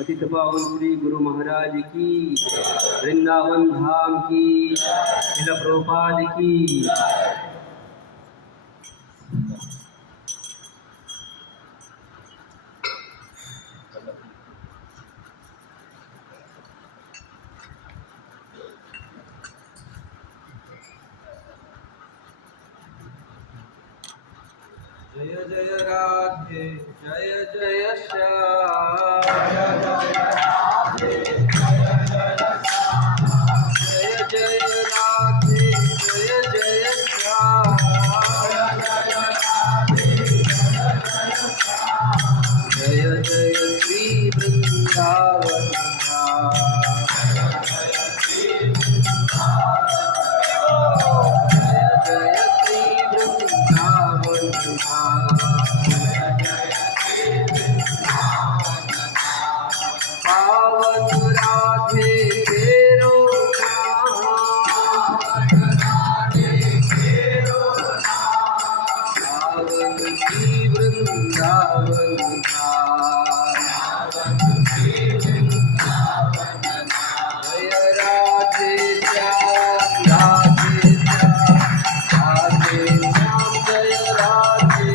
पतित पावन श्री गुरु महाराज की, वृंदावन धाम की, श्रील प्रभुपाद की। जय जय राधे जय जय श्याम, जय जय राधे जय जय श्याम, जय जय श्री वृंदावन धाम, जय जय श्री वृंदावन धाम। पावन राधे तेरो नाम, पावन श्री वृंदावन धाम। जय राधे श्याम राधे श्याम राधे श्याम, जय राधे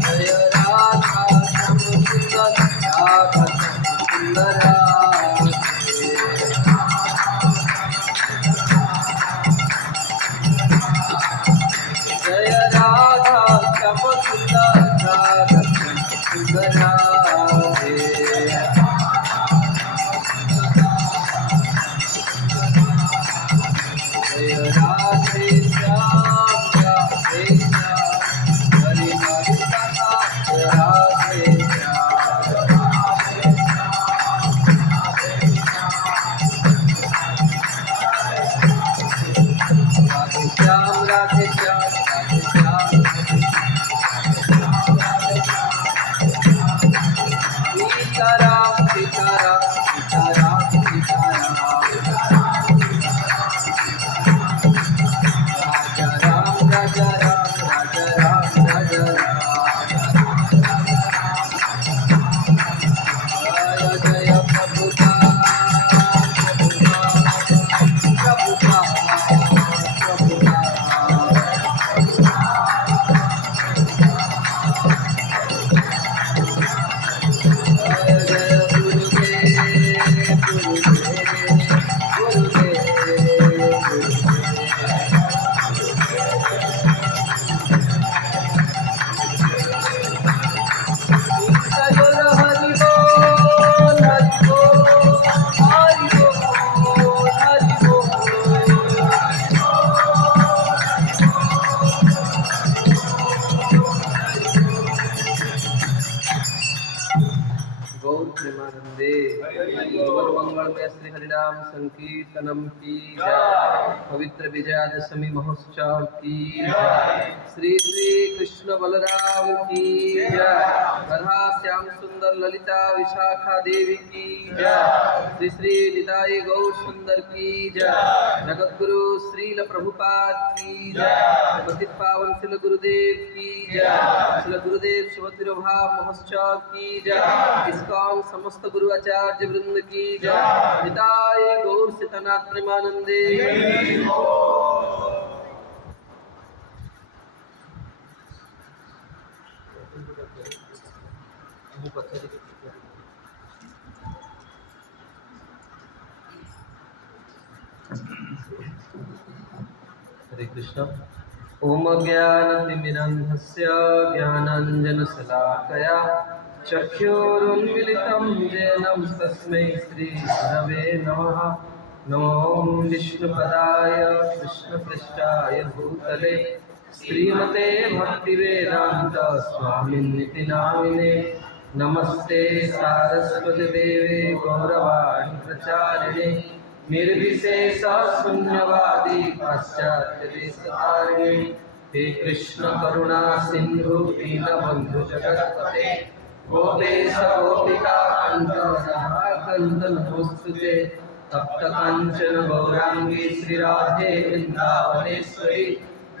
जय राधा श्याम सुंदर राधा श्याम सुंदर जय राधा श्याम सुंदर राधा श्याम सुंदर जय राधे श्याम राधे श्याम, हरि हरि कथा राधे श्याम, राधे श्याम राधे श्याम राधे श्याम, सीताराम सीताराम सीताराम सीताराम, राजा राम राजा राम राजा राम राजा राम। जय जय प्रभुपाद प्रभुपाद प्रभुपाद जय जय गुरुदेव गुरुदेव गुरुदेव गुरुदेव। हरि बोल हरि बोल हरि बोल हरि बोल। गौर प्रेमानंदे गुरुवर मंगलमय श्री हरिनाम संकीर्तनम की जय। पवित्र विजयादशमी महोत्सव की जय। श्री श्री कृष्ण बलराम की जय। राधा श्याम सुंदर ललिता विशाखा देवी की जय। श्री श्री निताई गौर सुंदर की जय। जगत गुरु श्रील प्रभुपाद की जय। पतित पावन श्री गुरुदेव की जय। श्री गुरुदेव शुभ तिरुभाव महोत्सव की जय। इसकान समस्त गुरु आचार्य वृंद की जय। निताई गौर सितनाथ प्रेमानंदे। हरे कृष्ण। ओम ज्ञानतिमिरन्धस्य ज्ञानाञ्जनशलाकया चक्षुरुन्मिलितं येन तस्मै श्रीगुरवे नमः। नमो विष्णुपदाय कृष्णपृष्ठाय भूतले श्रीमते भक्तिवेदान्त स्वामिनिति नामिने। नमस्ते सारस्वतीदेवे गौरवाणी प्रचारिणे निर्विशेष शून्यवादी पाश्चात्यदेशतारिणे। हे कृष्ण करुणा सिंधु दीनबंधु जगत्पते गोपेश गोपिका कंठ नमोस्तुते। तप्त कांचन गौरांगी श्रीराधे वृंदावनेश्वरी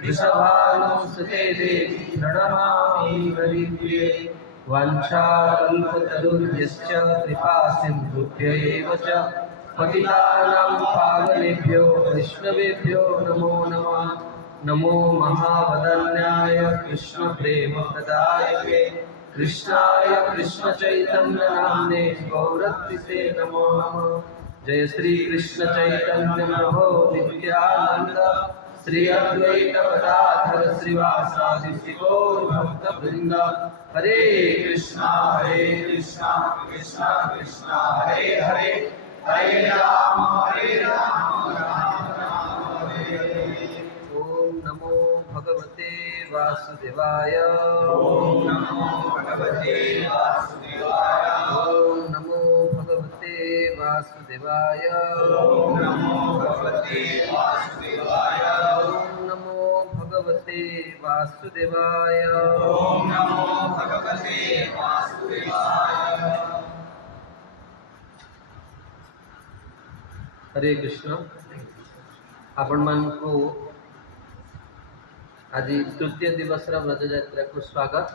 वृषभानुसुते देवी प्रणमामि हरिप्रिये। वाञ्छाकल्पतरुभ्यश्च कृपा सिन्धुभ्य एव च पतितानां पावनेभ्यो वैष्णवेभ्यो नमो नमः। नमो महावदन्याय कृष्णप्रेमप्रदायके कृष्णाय कृष्णचैतन्यनाम्ने गौरत्रिसे नमो नमः। जय श्री कृष्ण चैतन्य प्रभो नित्यानंद श्री अद्वैत गदाधर श्रीवासादि गौर भक्तवृंद। हरे कृष्णा कृष्णा कृष्णा हरे हरे हरे राम राम राम हरे हरे। ओम नमो भगवते वासुदेवाय। ओम नमो भगवते वासुदेवाय। ओम नमो भगवते वासुदेवाय। ओम नमो भगवते वासुदेवाय। ओम नमो भगवते वासुदेवाय। ओम नमो भगवते वासुदेवाय। हरे कृष्ण। आपण मानकु आज तृतीय दिवस व्रत यात्रा को स्वागत।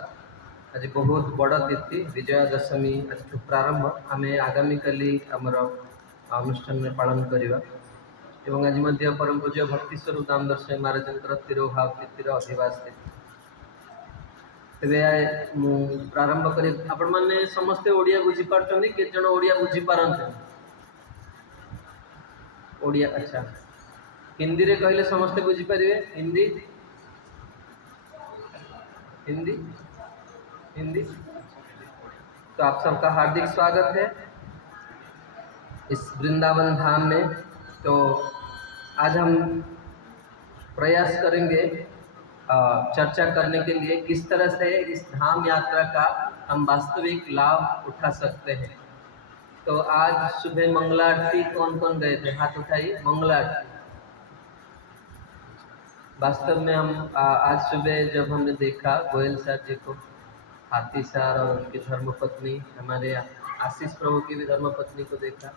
आज बहुत बड़ तिथि विजयादशमी आज प्रारंभ आम आगामी काली आमर अनुष्ठान में पालन करवा। एवं आज मध्य परम पूज्य भक्ति स्वरूप दामोदर स्वामी महाराज तिरोभाव तिथि अधिवास तिथि। तेरे मु प्रारंभ करी आपण माने समस्ते ओडिया बुझी पारछन्ती के जण ओडिया बुझी पारन्ते ओडिया। अच्छा हिंदी रे कहले समस्ते बुझी परिवे। हिंदी हिंदी हिंदी तो आप सबका हार्दिक स्वागत है इस वृंदावन धाम में। तो आज हम प्रयास करेंगे चर्चा करने के लिए किस तरह से इस धाम यात्रा का हम वास्तविक लाभ उठा सकते हैं। तो आज सुबह मंगला आरती कौन कौन गए थे? हाथ उठाइए। मंगला आरती वास्तव में हम आज सुबह जब हमने देखा गोयल सर जी को, हाथी सर और उनकी धर्मपत्नी, हमारे आशीष प्रभु की भी धर्मपत्नी को देखा,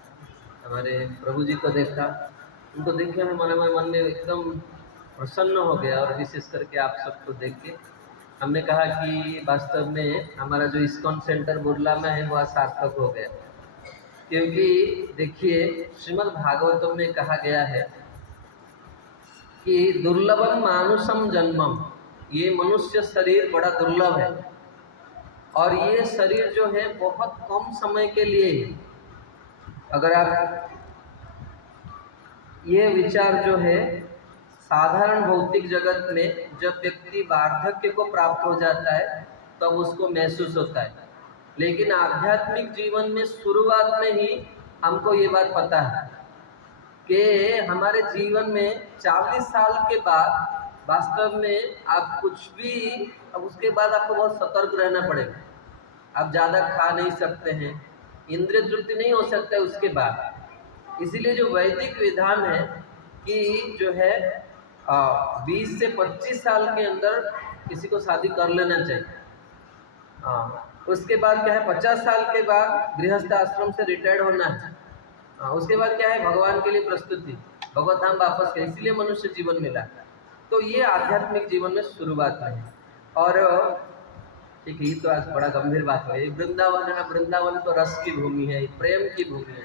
हमारे प्रभु जी को देखा, उनको देख के हमारे मन में एकदम प्रसन्न हो गया। और विशेष करके आप सबको देख के हमने कहा कि वास्तव में हमारा जो इस्कॉन सेंटर बुर्ला में है वह सार्थक हो गया। क्योंकि देखिए श्रीमद् भागवतम में कहा गया है कि दुर्लभम मानुषम जन्मम, ये मनुष्य शरीर बड़ा दुर्लभ है और ये शरीर जो है बहुत कम समय के लिए है। अगर आप ये विचार जो है साधारण भौतिक जगत में जब व्यक्ति वार्धक्य को प्राप्त हो जाता है तब तो उसको महसूस होता है, लेकिन आध्यात्मिक जीवन में शुरुआत में ही हमको ये बात पता है कि हमारे जीवन में 40 साल के बाद वास्तव में आप कुछ भी, अब उसके बाद आपको बहुत सतर्क रहना पड़ेगा। आप ज़्यादा खा नहीं सकते हैं, इंद्रिय तृप्ति नहीं हो सकता है उसके बाद। इसीलिए जो वैदिक विधान है कि जो है 20 से 25 साल के अंदर किसी को शादी कर लेना चाहिए। उसके बाद क्या है 50 साल के बाद गृहस्थ आश्रम से रिटायर्ड होना है। उसके बाद क्या है भगवान के लिए प्रस्तुति, भगवत धाम वापस के, इसीलिए मनुष्य जीवन मिला। तो ये आध्यात्मिक जीवन में शुरुआत है। और ठीक है, तो आज बड़ा गंभीर बात है। वृंदावन है, वृंदावन तो रस की भूमि है, प्रेम की भूमि है,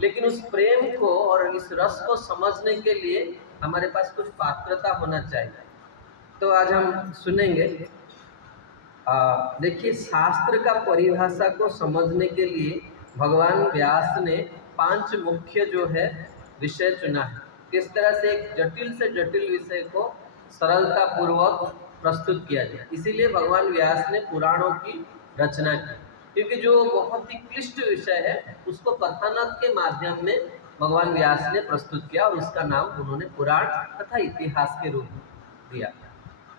लेकिन उस प्रेम को और इस रस को समझने के लिए हमारे पास कुछ पात्रता होना चाहिए। तो आज हम सुनेंगे। देखिए शास्त्र का परिभाषा को समझने के लिए भगवान व्यास ने 5 मुख्य जो है विषय चुना है। किस तरह से एक जटिल से जटिल विषय को सरलता पूर्वक प्रस्तुत किया जाए। इसीलिए भगवान व्यास ने पुराणों की रचना की, क्योंकि जो बहुत ही क्लिष्ट विषय है उसको कथानक के माध्यम में भगवान व्यास ने प्रस्तुत किया और उसका नाम उन्होंने पुराण तथा इतिहास के रूप में दिया।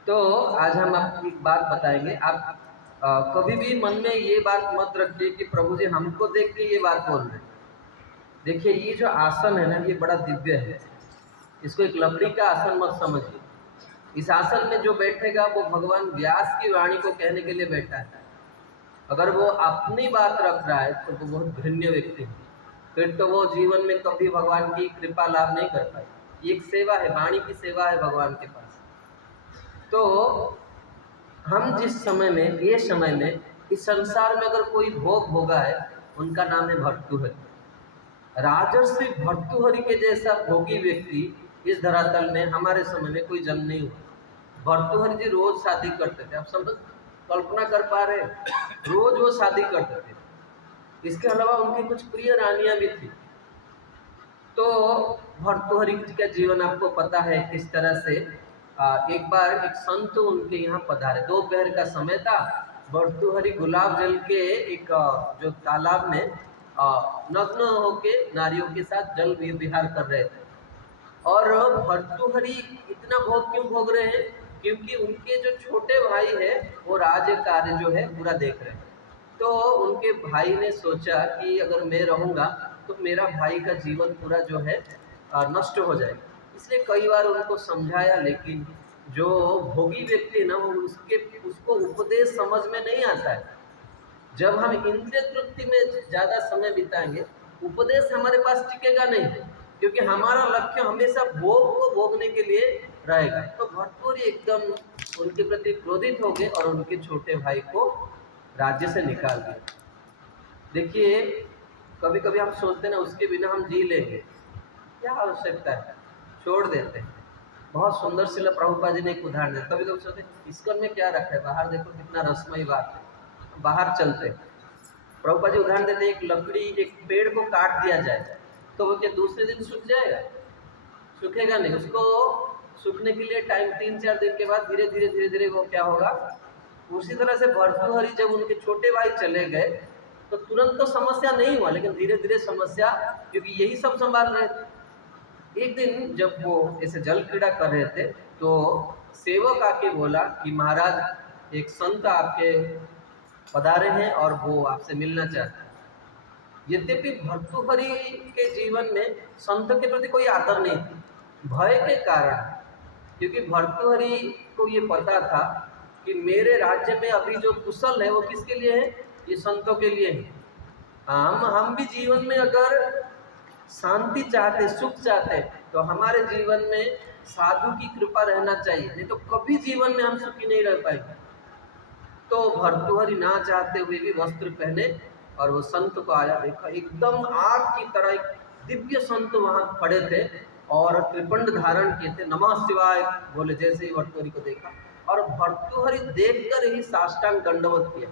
तो आज हम आपको एक बात बताएंगे। आप कभी भी मन में ये बात मत रखिए कि प्रभु जी हमको देख के ये बात बोल रहे हैं। देखिए, ये जो आसन है ना, ये बड़ा दिव्य है। इसको एक लकड़ी का आसन मत समझिए। इस आसन में जो बैठेगा वो भगवान व्यास की वाणी को कहने के लिए बैठा है। अगर वो अपनी बात रख रहा है तो वो बहुत घृण्य व्यक्ति है, फिर तो वो जीवन में कभी भगवान की कृपा लाभ नहीं कर पाए। ये एक सेवा है, वाणी की सेवा है भगवान के पास। तो हम जिस समय में, ये समय में, इस संसार में अगर कोई भोग भोगा है, उनका नाम है भर्तृहरि। राजर्षि भर्तृहरि के जैसा भोगी व्यक्ति इस धरातल में हमारे समय में कोई जन्म नहीं हुआ। भर्तृहरि जी रोज शादी करते थे। आप समझ कल्पना कर पा रहे हैं? रोज वो शादी करते थे। इसके अलावा उनकी कुछ प्रिय रानियां भी थी। तो भर्तृहरि जी का जीवन आपको पता है किस तरह से। एक बार एक संत उनके यहाँ पधारे। दोपहर का समय था। भर्तृहरि गुलाब जल के एक जो तालाब में नग्न होके नारियों के साथ जल विहार कर रहे थे। और भर्तृहरि इतना भोग क्यों भोग रहे हैं? क्योंकि उनके जो छोटे भाई है वो राज्य कार्य जो है पूरा देख रहे हैं। तो उनके भाई ने सोचा कि अगर मैं रहूँगा तो मेरा भाई का जीवन पूरा जो है नष्ट हो जाएगा। इसलिए कई बार उनको समझाया, लेकिन जो भोगी व्यक्ति ना वो उसको उपदेश समझ में नहीं आता है। जब हम इंद्रिय तृप्ति में ज़्यादा समय बिताएंगे, उपदेश हमारे पास टिकेगा नहीं, क्योंकि हमारा लक्ष्य हमेशा भोग को भोगने के लिए रहेगा। तो भर्तृहरि एकदम उनके प्रति क्रोधित हो गए और उनके छोटे भाई को राज्य से निकाल दिया। देखिए, कभी कभी हम सोचते हैं ना उसके बिना हम जी लेंगे, क्या आवश्यकता है, छोड़ देते हैं। बहुत सुंदर शिला प्रभुपाद जी ने एक उदाहरण दिया। कभी कभी सोचते इसकर में क्या रखा है, बाहर देखो कितना रसमयी बात है, बाहर चलते। प्रभुपाद जी उदाहरण देते, एक लकड़ी, एक पेड़ को काट दिया जाए तो वो क्या दूसरे दिन सूख जाएगा? सूखेगा नहीं। उसको सूखने के लिए टाइम 3-4 दिन के बाद धीरे धीरे वो क्या होगा। उसी तरह से भर्तृहरि जब उनके छोटे भाई चले गए तो तुरंत तो समस्या नहीं हुआ, लेकिन धीरे धीरे समस्या, क्योंकि यही सब संभाल रहे थे। एक दिन जब वो ऐसे जल क्रीड़ा कर रहे थे तो सेवक आके बोला कि महाराज एक संत आपके पधारे हैं और वो आपसे मिलना चाहते हैं। यद्यपि भर्तृहरि के जीवन में संत के प्रति कोई आदर नहीं थी, भय के कारण, क्योंकि भर्तृहरि को ये पता था कि मेरे राज्य में अभी जो कुशल है वो किसके लिए है? ये संतों के लिए है। हम भी जीवन में अगर शांति चाहते, सुख चाहते, तो हमारे जीवन में साधु की कृपा रहना चाहिए, नहीं तो कभी जीवन में हम सुखी नहीं रह पाएंगे। तो भर्तृहरि ना चाहते हुए भी वस्त्र पहने और वो संत को आया, देखा एकदम आग की तरह एक दिव्य संत वहाँ खड़े थे और त्रिपंड धारण किए थे, नमः शिवाय बोले जैसे ही भर्तृहरि को देखा। और भर्तृहरि देखकर ही साष्टांग दंडवत किया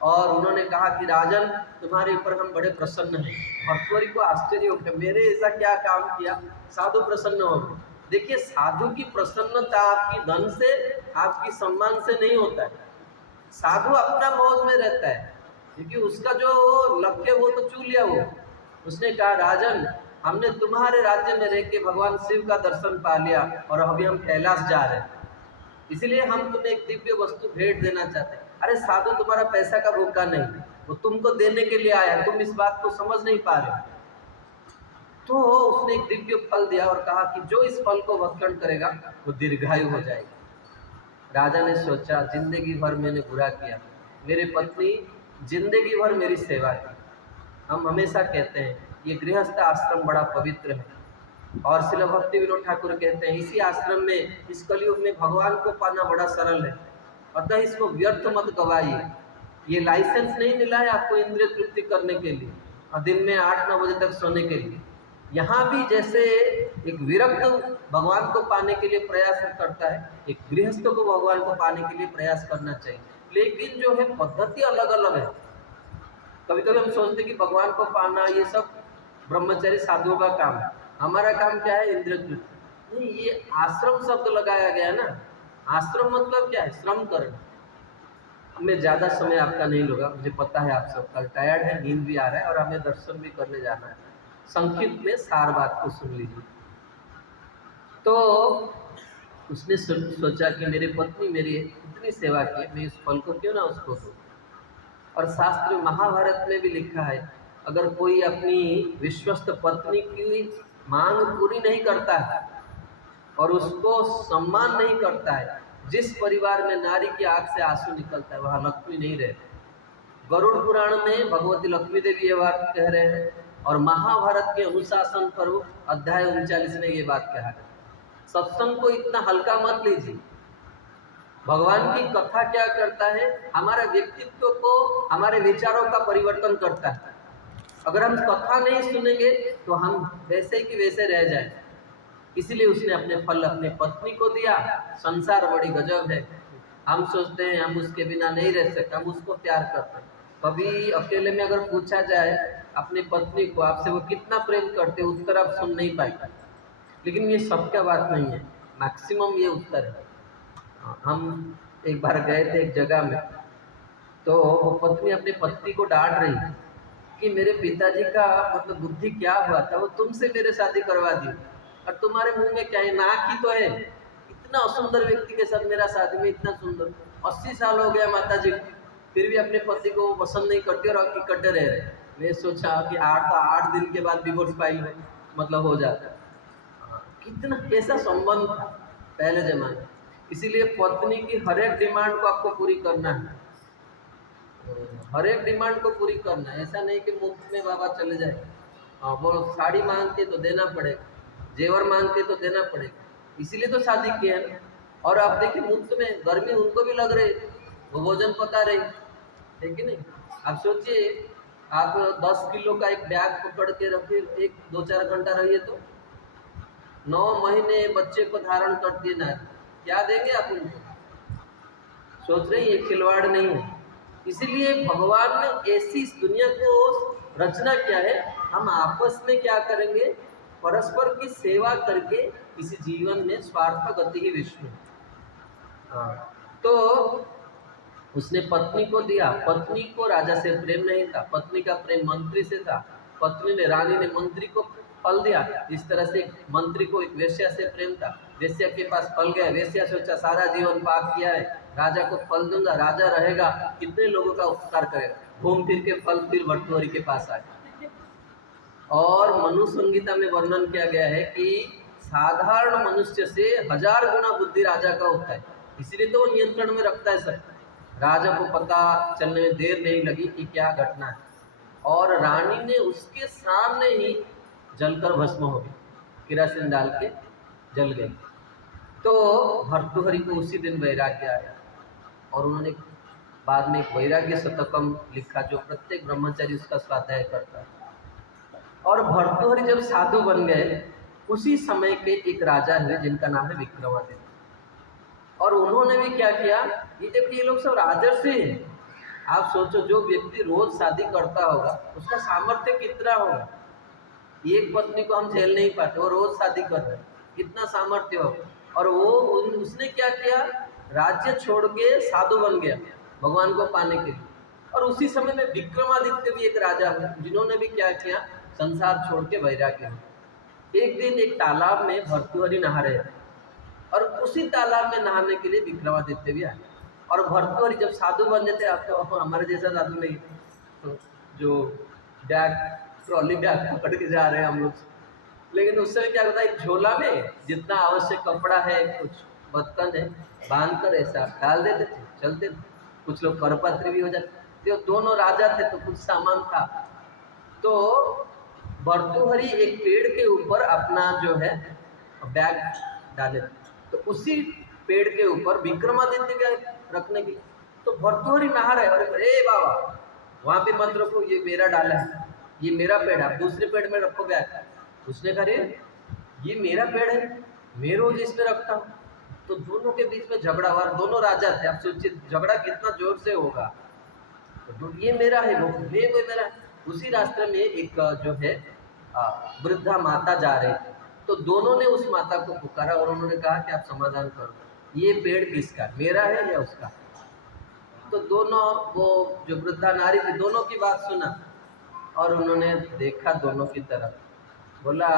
और उन्होंने कहा कि राजन, तुम्हारे ऊपर हम बड़े प्रसन्न हैं। भर्तृहरि को आश्चर्य हो गया, मेरे ऐसा क्या काम किया साधु प्रसन्न हो गए। देखिए, साधु की प्रसन्नता आपकी धन से, आपकी सम्मान से नहीं होता है। साधु अपना मौज में रहता है, क्योंकि उसका जो लक्ष्य वो तो चू लिया वो। उसने कहा राजन, हमने तुम्हारे राज्य में रह के भगवान शिव का दर्शन पा लिया और अभी हम कैलाश जा रहे हैं, इसलिए हम तुम्हें एक दिव्य वस्तु भेंट देना चाहते हैं। अरे साधु, तुम्हारा पैसा का भूखा नहीं, वो तुमको देने के लिए आया, तुम इस बात को समझ नहीं पा रहे। तो उसने एक दिव्य फल दिया और कहा कि जो इस फल को भक्षण करेगा वो दीर्घायु हो जाएगा। राजा ने सोचा, जिंदगी भर मैंने बुरा किया, मेरी पत्नी जिंदगी भर मेरी सेवा की। हम हमेशा कहते हैं ये गृहस्थ आश्रम बड़ा पवित्र है, और श्रील भक्ति विनोद ठाकुर कहते हैं इसी आश्रम में, इस कलयुग में भगवान को पाना बड़ा सरल है, अतः इसको व्यर्थ मत गवाइए। ये लाइसेंस नहीं मिला है आपको इंद्रिय तृप्ति करने के लिए और दिन में 8-9 बजे तक सोने के लिए। यहाँ भी जैसे एक विरक्त भगवान को पाने के लिए प्रयास करता है, एक गृहस्थ को भगवान को पाने के लिए प्रयास करना चाहिए, लेकिन जो है पद्धति अलग अलग है। कभी कभी हम सोचते कि भगवान को पाना ये सब ब्रह्मचारी साधुओं का काम है, हमारा काम क्या है? इंद्रिय तृप्ति। नहीं, ये आश्रम शब्द लगाया गया ना। आश्रम मतलब क्या है? श्रम करना। मैं ज़्यादा समय आपका नहीं लूँगा, मुझे पता है आप सबका टायर्ड है, नींद भी आ रहा है और हमें दर्शन भी करने जाना है। संक्षिप्त में सार बात को सुन लीजिए। तो उसने सोचा कि मेरी पत्नी मेरी इतनी सेवा की, मैं इस फल को क्यों ना उसको दूँ। और शास्त्र महाभारत में भी लिखा है, अगर कोई अपनी विश्वस्त पत्नी की मांग पूरी नहीं करता है और उसको सम्मान नहीं करता है, जिस परिवार में नारी की आंख से आंसू निकलता है वहाँ लक्ष्मी नहीं रहती। गरुड़ पुराण में भगवती लक्ष्मी देवी ये बात कह रहे हैं और महाभारत के अनुशासन पर्व अध्याय 39 में ये बात कहा है। सत्संग को इतना हल्का मत लीजिए। भगवान की कथा क्या करता है? हमारे व्यक्तित्व को, हमारे विचारों का परिवर्तन करता है। अगर हम कथा नहीं सुनेंगे तो हम वैसे ही कि वैसे रह जाए। इसीलिए उसने अपने फल अपने पत्नी को दिया। संसार बड़ी गजब है, हम सोचते हैं हम उसके बिना नहीं रह सकते, हम उसको प्यार करते हैं। कभी अकेले में अगर पूछा जाए अपनी पत्नी को आपसे वो कितना प्रेम करते, उत्तर आप सुन नहीं पाएंगे। लेकिन ये सबका बात नहीं है, मैक्सिमम ये उत्तर है। हम एक बार गए थे एक जगह में, तो वो पत्नी अपने पति को डांट रही थी कि मेरे पिताजी का मतलब बुद्धि क्या हुआ था, वो तुमसे मेरे शादी करवा दी और तुम्हारे मुंह में क्या है, नाक ही तो है। इतना असुंदर व्यक्ति के साथ मेरा शादी में इतना सुंदर, 80 साल हो गया माता जी, फिर भी अपने पति को पसंद नहीं करती और इकट्ठे रह रहे। मैं सोचा कि 8 दिन के बाद डिवोर्स फाइल मतलब हो जाता। कितना कैसा संबंध था पहले जमाने। इसीलिए पत्नी की हर एक डिमांड को आपको पूरी करना है, हर एक डिमांड को पूरी करना है। ऐसा नहीं कि मुफ्त में बाबा चले जाए। वो साड़ी मांगते तो देना पड़ेगा, जेवर मांगते तो देना पड़ेगा, इसीलिए तो शादी की है ना। और आप देखिए मुफ्त में, गर्मी उनको भी लग रही, वो भोजन पका रही है कि नहीं। आप सोचिए, आप 10 किलो का एक बैग पकड़ के रखिए, 1-2-4 घंटा रहिए तो 9 महीने बच्चे को धारण करती है नारी, क्या देंगे आप उनको? सोच रहे हैं ये खिलवाड़ नहीं है। इसीलिए भगवान ने ऐसी इस दुनिया को रचना किया है, हम आपस में क्या करेंगे, परस्पर की सेवा करके इस जीवन में स्वार्थ गति ही विष्णु। तो उसने पत्नी को दिया। पत्नी को राजा से प्रेम नहीं था, पत्नी का प्रेम मंत्री से था। पत्नी ने, रानी ने मंत्री को फल दिया। इस तरह से मंत्री को एक वेश्या से प्रेम था, वेश्या के पास फल गया। वेश्या सोचा सारा जीवन पाप किया है, राजा को फल दूंगा, राजा रहेगा, कितने लोगों का उपकार करेगा। घूम फिर के फल फिर भर्तृहरि के पास आ गया। और मनु संहिता में वर्णन किया गया है कि साधारण मनुष्य से 1000 गुना बुद्धि राजा का होता है, इसलिए तो वो नियंत्रण में रखता है सब। राजा को पता चलने में देर नहीं लगी कि क्या घटना है, और रानी ने उसके सामने ही जलकर भस्म हो गई, किरासिन डाल के जल गई। तो भर्तृहरि को उसी दिन वैराग्य आया और उन्होंने बाद में एक वैराग्य शतकम लिखा, जो प्रत्येक ब्रह्मचारी उसका स्वाध्याय करता है। और भर्तृहरि जब साधु बन गए, उसी समय के एक राजा हुए जिनका नाम है विक्रमादित्य। और उन्होंने भी क्या किया, ये देखिए ये लोग सब राजर्षि हैं। आप सोचो, जो व्यक्ति रोज शादी करता होगा उसका सामर्थ्य कितना होगा। एक पत्नी को हम झेल नहीं पाते, वो रोज शादी कर रहे हैं, कितना सामर्थ्य होगा। और वो उसने क्या किया, राज्य छोड़ के साधु बन गया भगवान को पाने के लिए। और उसी समय में विक्रमादित्य भी एक राजा हुए, जिन्होंने भी क्या किया, संसार छोड़ के वैराग्य हुए। एक दिन एक तालाब में भर्तृहरि नहा रहे थे और उसी तालाब में नहाने के लिए विक्रमादित्य भी आए। और भर्तृहरि जब साधु बन जाते, आप तो हमारे जैसा साधु नहीं, तो जो बैग, ट्रॉली बैग पकड़ के जा रहे हैं हम लोग, लेकिन उस समय क्या होता है, एक झोला में जितना आवश्यक कपड़ा है, कुछ बर्तन है, बांध कर ऐसा डाल देते थे, चलते थे। कुछ लोग करपत्र भी हो जाते, जो दोनों राजा थे तो कुछ सामान था। तो भर्तृहरि एक पेड़ के ऊपर अपना जो है बैग डाले, तो उसी पेड़ के ऊपर विक्रमादित्य का रखने की, तो भर्तृहरि नहा रहे, अरे बाबा वहां पे मत रखो, ये मेरा डाला है, ये मेरा पेड़ है, आप दूसरे पेड़ में रखो बैग। उसने कहा ये मेरा पेड़ है, मैं रोज इसमें रखता हूँ। तो दोनों के बीच में झगड़ा हुआ, दोनों राजा थे। आप सोचिए झगड़ा कितना जोर से होगा। तो ये मेरा है, वो मेरा है। उसी रास्ते में एक जो है वृद्धा माता जा रही थी, तो दोनों ने उस माता को पुकारा और उन्होंने कहा कि आप समाधान करो, ये पेड़ किसका, मेरा है या उसका। तो दोनों, वो जो वृद्धा नारी थी, दोनों की बात सुना और उन्होंने देखा दोनों की तरफ, बोला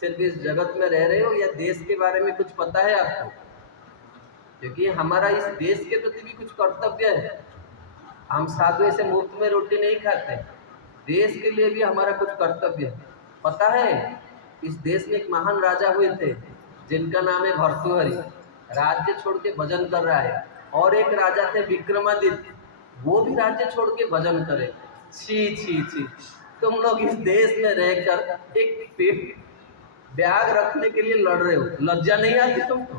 सिर्फ इस जगत में रह रहे हो या देश के बारे में कुछ पता है आपको? क्योंकि हमारा इस देश के प्रति भी कुछ कर्तव्य है। हम साधु ऐसे मुफ्त में रोटी नहीं खाते, देश के लिए भी हमारा कुछ कर्तव्य है। पता है इस देश में एक महान राजा हुए थे जिनका नाम है भर्तृहरि, राज्य छोड़ के भजन कर रहा है। और एक राजा थे विक्रमादित्य, वो भी राज्य छोड़ के भजन करे। छी छी छी, तुम लोग इस देश में रहकर एक पेट ब्याग रखने के लिए लड़ रहे हो, लज्जा नहीं आती तुमको?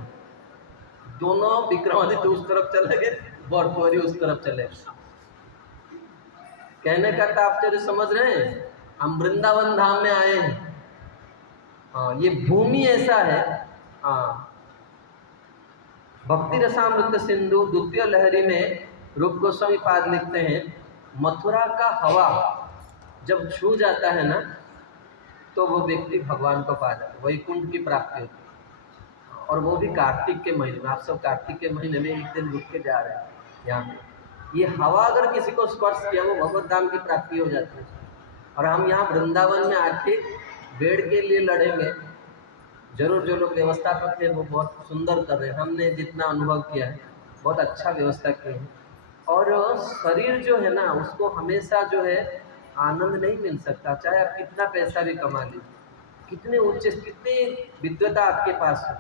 दोनों विक्रमादित्य उस तरफ चले गए, भर्तृहरि उस तरफ चले गए। कहने का तात्पर्य समझ रहे हैं? हम वृंदावन धाम में आए हैं। हाँ, ये भूमि ऐसा है। हाँ, भक्ति रसामृत सिंधु द्वितीय लहरी में रूप गोस्वामी पाद लिखते हैं, मथुरा का हवा जब छू जाता है ना, तो वो व्यक्ति भगवान को पा जाता है, वैकुंठ की प्राप्ति होती है। और वो भी कार्तिक के महीने में। आप सब कार्तिक के महीने में एक दिन रुक के जा रहे हैं यहाँ पे। ये हवा अगर किसी को स्पर्श किया, वो भगवत धाम की प्राप्ति हो जाती है। और हम यहाँ वृंदावन में आके बेड़ के लिए लड़ेंगे। जरूर जो लोग व्यवस्थापक हैं वो बहुत सुंदर कर रहे हैं, हमने जितना अनुभव किया है बहुत अच्छा व्यवस्था किया है। और शरीर जो है ना, उसको हमेशा जो है आनंद नहीं मिल सकता, चाहे आप कितना पैसा भी कमा लीजिए, कितने कितनी विद्वता आपके पास हो।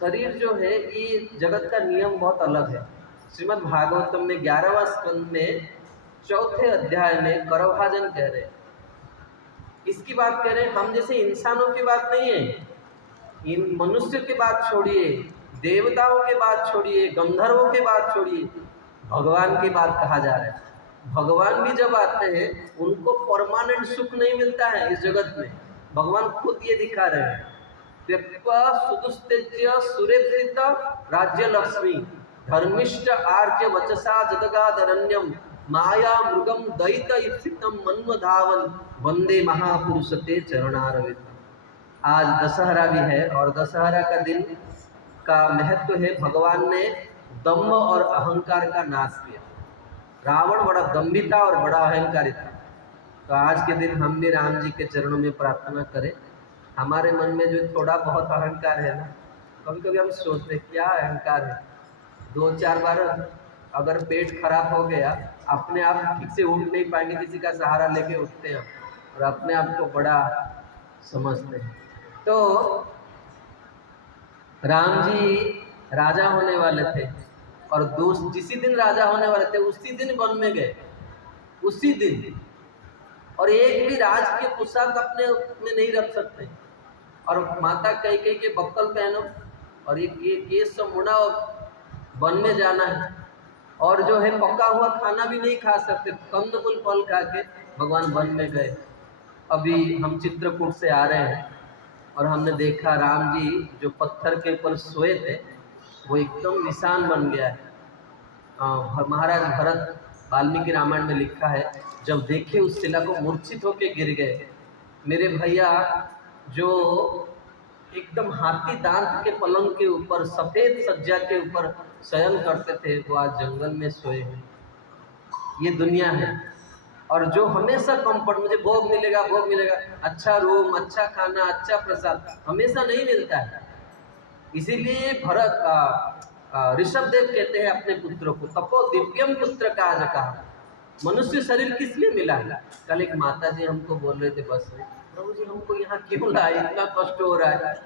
शरीर जो है, ये जगत का नियम बहुत अलग है। श्रीमद् भागवतम में 11वां स्कंद में 4थे अध्याय में करभाजन कह रहे हैं, इसकी बात कह रहे हैं। हम जैसे इंसानों की बात नहीं है, इन मनुष्य की बात छोड़िए, देवताओं की बात छोड़िए, गंधर्वों की बात छोड़िए, भगवान की बात कहा जा रहा है। भगवान भी जब आते हैं उनको परमानेंट सुख नहीं मिलता है इस जगत में। भगवान खुद ये दिखा रहे हैं, सुदुस्तेज्य सुरेप्सित राज्य लक्ष्मी धर्मिष्ठ आर्य वचसा जदगादरण्यम माया मृगम दैत इप्सितम मन्वधावन वंदे महापुरुष ते चरणारविंद। आज दशहरा भी है और दशहरा का दिन का महत्व है, भगवान ने दम्भ और अहंकार का नाश किया। रावण बड़ा दम्भी था और बड़ा अहंकारी था। तो आज के दिन हम भी राम जी के चरणों में प्रार्थना करें। हमारे मन में जो थोड़ा बहुत अहंकार है ना, कभी कभी हम सोचते क्या अहंकार है, 2-4 बार अगर पेट खराब हो गया, अपने आप ठीक से उठ नहीं पाएंगे, किसी का सहारा लेके उठते हैं और अपने आप को बड़ा समझते हैं। तो राम जी राजा होने वाले थे और जिसी दिन राजा होने वाले थे उसी दिन वन में गए, उसी दिन। और एक भी राज के पोशाक अपने में नहीं रख सकते। और माता कैकेयी के बक्कल पहनो और ये केस सब मुड़ा और वन में जाना है। और जो है पका हुआ खाना भी नहीं खा सकते, कंदमूल फल खा के भगवान वन में गए। अभी हम चित्रकूट से आ रहे हैं और हमने देखा राम जी जो पत्थर के ऊपर सोए थे वो एकदम निशान बन गया है। महाराज भरत वाल्मीकि रामायण में लिखा है, जब देखे उस शिला को मूर्छित होकर गिर गए। मेरे भैया जो एकदम हाथी दांत के पलंग के ऊपर सफ़ेद सज्जा के ऊपर शयन करते थे, वो आज जंगल में सोए हैं। ये दुनिया है। और जो हमेशा कंफर्ट, मुझे भोग मिलेगा, भोग मिलेगा, अच्छा रूम, अच्छा खाना, अच्छा प्रसाद हमेशा नहीं मिलता है। इसीलिए भरत ऋषभ देव कहते हैं अपने पुत्रों को, तपो दिव्यम पुत्र का कहा। मनुष्य शरीर किस लिए मिला है? कल एक माता जी हमको बोल रहे थे बस में, प्रभु जी हमको यहाँ क्यों लाए, इतना कष्ट हो रहा है।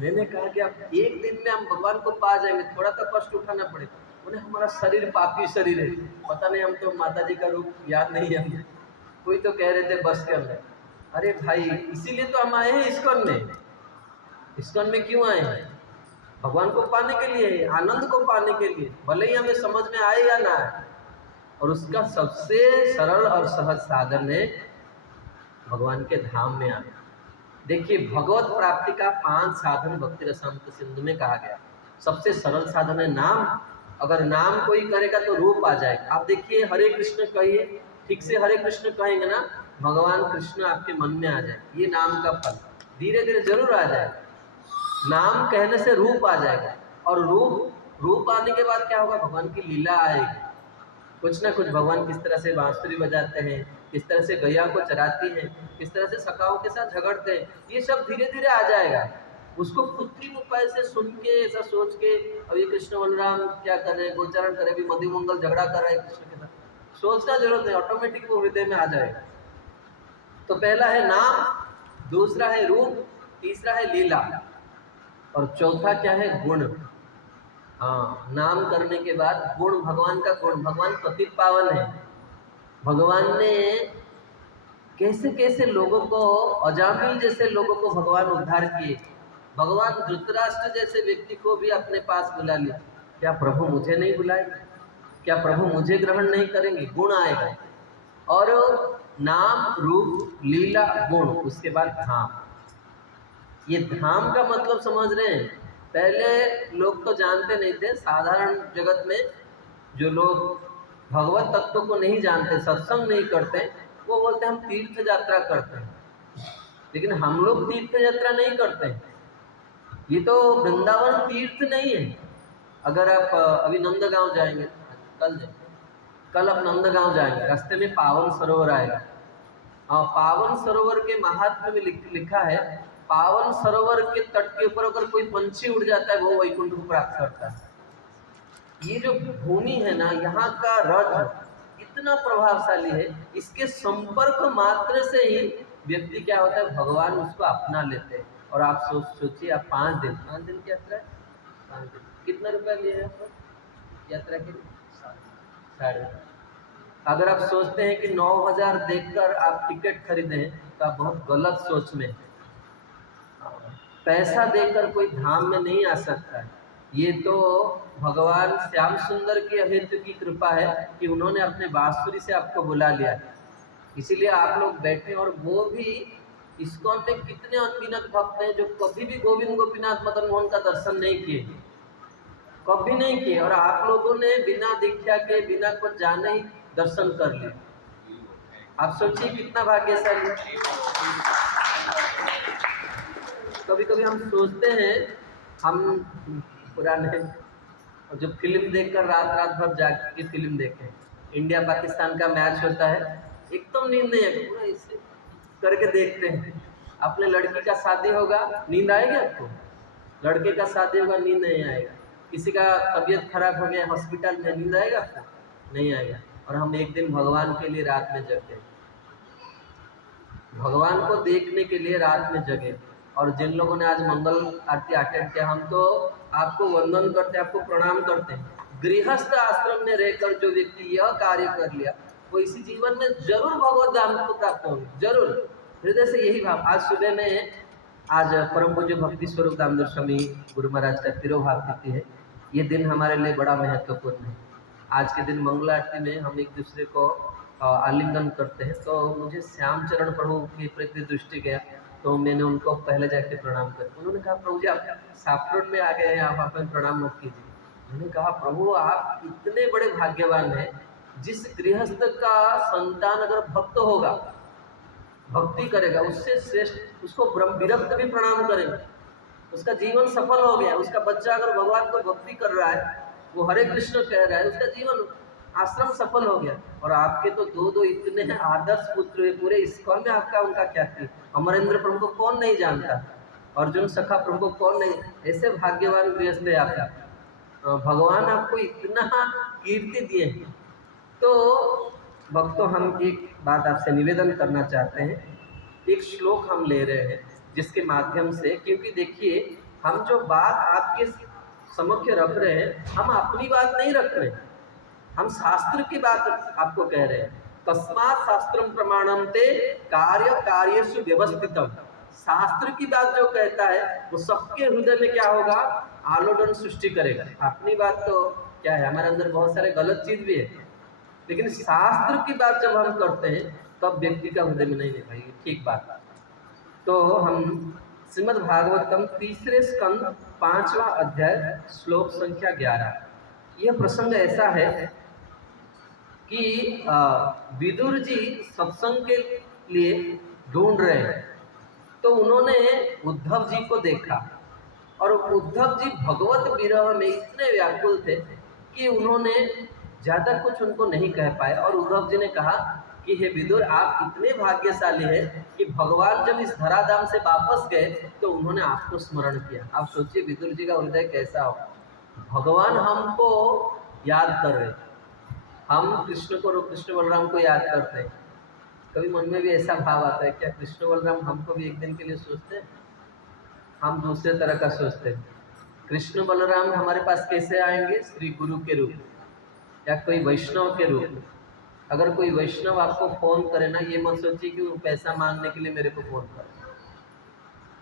मैंने कहा कि अब एक दिन में हम भगवान को पा जाएंगे, थोड़ा तो कष्ट उठाना पड़ेगा। बोले हमारा शरीर पापी शरीर है, पता नहीं, हम तो माता जी का रूप याद नहीं है। कोई तो कह रहे थे बस के अंदर। अरे भाई, इसीलिए तो हम आए हैं इस्कॉन में। इस्कॉन में क्यों आए हैं? भगवान को पाने के लिए, आनंद को पाने के लिए, भले ही हमें समझ में आए या ना आए। और उसका सबसे सरल और सहज साधन है भगवान के धाम में आना। देखिए, भगवत प्राप्ति का 5 साधन भक्ति रसामृत सिंधु में कहा गया। सबसे सरल साधन है नाम। अगर नाम कोई करेगा तो रूप आ जाएगा। आप देखिए, हरे कृष्ण कहिए, ठीक से हरे कृष्ण कहेंगे ना, भगवान कृष्ण आपके मन में आ जाए। ये नाम का फल, धीरे धीरे जरूर आ जाएगा। नाम कहने से रूप आ जाएगा, और रूप आने के बाद क्या होगा, भगवान की लीला आएगी। कुछ ना कुछ भगवान किस तरह से बांसुरी बजाते हैं, किस तरह से गैया को चराती हैं, किस तरह से सखाओं के साथ झगड़ते हैं, ये सब धीरे धीरे आ जाएगा। उसको कृत्रिम उपाय से सुन के, ऐसा सोच के अब ये कृष्ण बलराम क्या कर रहे हैं, गोचारण कर रहे, अभी मधुमंगल झगड़ा कर रहे हैं कृष्ण के साथ, सोचना जरूरत है, ऑटोमेटिक वो हृदय में आ जाएगा। तो पहला है नाम, दूसरा है रूप, तीसरा है लीला, और चौथा क्या है, गुण। हाँ, नाम करने के बाद गुण, भगवान का गुण। भगवान पतित पावन है। भगवान ने कैसे कैसे लोगों को, अजामिल जैसे लोगों को भगवान उद्धार किए। भगवान धृतराष्ट्र जैसे व्यक्ति को भी अपने पास बुला लिया। क्या प्रभु मुझे नहीं बुलाएंगे? क्या प्रभु मुझे ग्रहण नहीं करेंगे? गुण आएगा। और नाम, रूप, लीला, गुण, उसके बाद धाम। ये धाम का मतलब समझ रहे हैं? पहले लोग तो जानते नहीं थे, साधारण जगत में जो लोग भगवत तत्व को नहीं जानते, सत्संग नहीं करते, वो बोलते हैं हम तीर्थ यात्रा करते हैं। लेकिन हम लोग तीर्थ यात्रा नहीं करते हैं। ये तो वृंदावन तीर्थ नहीं है। अगर आप अभी नंदगांव जाएंगे, कल आप नंदगांव जाएंगे, रास्ते में पावन सरोवर आएगा। पावन सरोवर के महात्म्य में लिखा है, पावन सरोवर के तट के ऊपर अगर कोई पंछी उड़ जाता है वो वैकुंठ को प्राप्त करता है। ये जो भूमि है ना, यहाँ का रज इतना प्रभावशाली है, इसके संपर्क मात्र से ही व्यक्ति क्या होता है, भगवान उसको अपना लेते हैं। और आप सोचिए, आप 5 दिन की यात्रा है, 5 दिन, कितना रुपया लिए हैं आपको यात्रा के लिए? 7.5। अगर आप सोचते हैं कि 9,000 देखकर आप टिकट खरीदें तो आप बहुत गलत सोच में। पैसा देकर कोई धाम में नहीं आ सकता है। ये तो भगवान श्याम सुंदर की अहेतु की कृपा है कि उन्होंने अपने बांसुरी से आपको बुला लिया, इसीलिए आप लोग बैठे। और वो भी इस्कॉन में कितने अनगिनत भक्त हैं जो कभी भी गोविंद गोपीनाथ मदन मोहन का दर्शन नहीं किए, कभी नहीं किए, और आप लोगों ने बिना दीक्षा के, बिना कुछ जाने ही दर्शन कर लिए। आप सोचिए कितना भाग्यशाली। कभी कभी हम सोचते हैं, हम पुराने जो फिल्म देखकर रात भर जाग के फिल्म देखें, इंडिया पाकिस्तान का मैच होता है, एकदम नींद नहीं आएगी, पूरा इससे करके देखते हैं। अपने लड़की का शादी होगा, नींद आएगी आपको? लड़के का शादी होगा, नींद नहीं आएगा। किसी का तबीयत खराब हो गया हॉस्पिटल में, नींद आएगा आपको? नहीं आएगा। और हम एक दिन भगवान के लिए रात में जगते, भगवान को देखने के लिए रात में जगे। और जिन लोगों ने आज मंगल आरती अटेंड किया, हम तो आपको वंदन करते हैं, आपको प्रणाम करते हैं। गृहस्थ आश्रम में रहकर जो व्यक्ति यह कार्य कर लिया, वो इसी जीवन में जरूर भगवत धाम को प्राप्त होंगे, जरूर। हृदय से यही भाव। आज सुबह में, आज परम पूज्य भक्ति स्वरूप दामोदर स्वामी गुरु महाराज का तिरोभाव तिथि है। ये दिन हमारे लिए बड़ा महत्वपूर्ण है। आज के दिन मंगल आरती में हम एक दूसरे को आलिंगन करते हैं। तो मुझे श्याम चरण प्रभु के प्रति दृष्टि गया, तो मैंने उनको पहले जाके प्रणाम कर। उन्होंने कहा, प्रभु जी आप साफरोड में आ गए हैं, आप अपने प्रणाम मत कीजिए। मैंने कहा, प्रभु आप इतने बड़े भाग्यवान हैं, जिस गृहस्थ का संतान अगर भक्त होगा, भक्ति करेगा, उससे श्रेष्ठ उसको विरक्त भी प्रणाम करेंगे, उसका जीवन सफल हो गया। उसका बच्चा अगर भगवान को भक्ति कर रहा है, वो हरे कृष्ण कह रहा है, उसका जीवन आश्रम सफल हो गया। और आपके तो दो इतने आदर्श पुत्र है पूरे इस्कॉन में, आपका उनका क्या थी? अमरेंद्र प्रभु को कौन नहीं जानता, अर्जुन सखा प्रभु को कौन नहीं, ऐसे भाग्यवान गृहस्थ है आपका। भगवान आपको इतना कीर्ति दिए। तो भक्तों, हम एक बात आपसे निवेदन करना चाहते हैं। एक श्लोक हम ले रहे हैं जिसके माध्यम से, क्योंकि देखिए हम जो बात आपके समक्ष रख रहे हैं, हम अपनी बात नहीं रख रहे, हम शास्त्र की बात आपको कह रहे हैं। तस्मात् शास्त्रम प्रमाणम ते कार्य कार्येषु व्यवस्थितम। शास्त्र की बात जो कहता है वो सबके हृदय में क्या होगा, आलोड़न सृष्टि करेगा। अपनी बात तो क्या है, हमारे अंदर बहुत सारे गलत चीज भी है, लेकिन शास्त्र की बात जब हम करते हैं तब व्यक्ति का हृदय में नहीं भाई, ठीक बात। तो हम श्रीमद् भागवतम 3 स्कंद 5वां अध्याय श्लोक संख्या 11, यह प्रसंग ऐसा है कि विदुर जी सत्संग के लिए ढूंढ रहे हैं। तो उन्होंने उद्धव जी को देखा और उद्धव जी भगवत विरह में इतने व्याकुल थे कि उन्होंने ज़्यादा कुछ उनको नहीं कह पाए। और उद्धव जी ने कहा कि हे विदुर, आप इतने भाग्यशाली हैं कि भगवान जब इस धराधाम से वापस गए तो उन्होंने आपको स्मरण किया। आप सोचिए विदुर जी का हृदय कैसा हो। भगवान हमको याद कर रहे, हम कृष्ण को, कृष्ण बलराम को याद करते हैं। कभी मन में भी ऐसा भाव आता है, क्या कृष्ण बलराम हमको भी एक दिन के लिए सोचते हैं? हम दूसरे तरह का सोचते हैं। कृष्ण बलराम हमारे पास कैसे आएंगे? श्री गुरु के रूप या कोई वैष्णव के रूप। अगर कोई वैष्णव आपको फोन करे ना, ये मत सोचिए कि वो पैसा मांगने के लिए मेरे को फोन करे।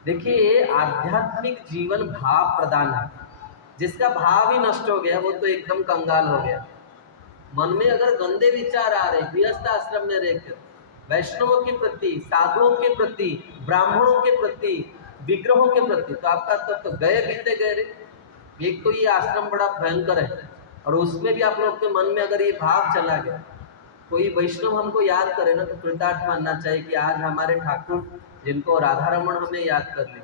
देखिए, आध्यात्मिक जीवन भाव प्रदान है। जिसका भाव ही नष्ट हो गया वो तो एकदम कंगाल हो गया। मन में अगर गंदे विचार आ रहे, गृहस्थ आश्रम में रहकर वैष्णवों के प्रति, साधुओं के प्रति, ब्राह्मणों के प्रति, विग्रहों के प्रति, तो आपका तो गए बीते गए रे। एक तो ये आश्रम बड़ा भयंकर है और उसमें भी आप लोग के मन में अगर ये भाव चला गया, कोई वैष्णव हमको याद करे ना तो कृतार्थ मानना चाहिए कि आज हमारे ठाकुर जिनको राधा रमण हमें याद कर ली।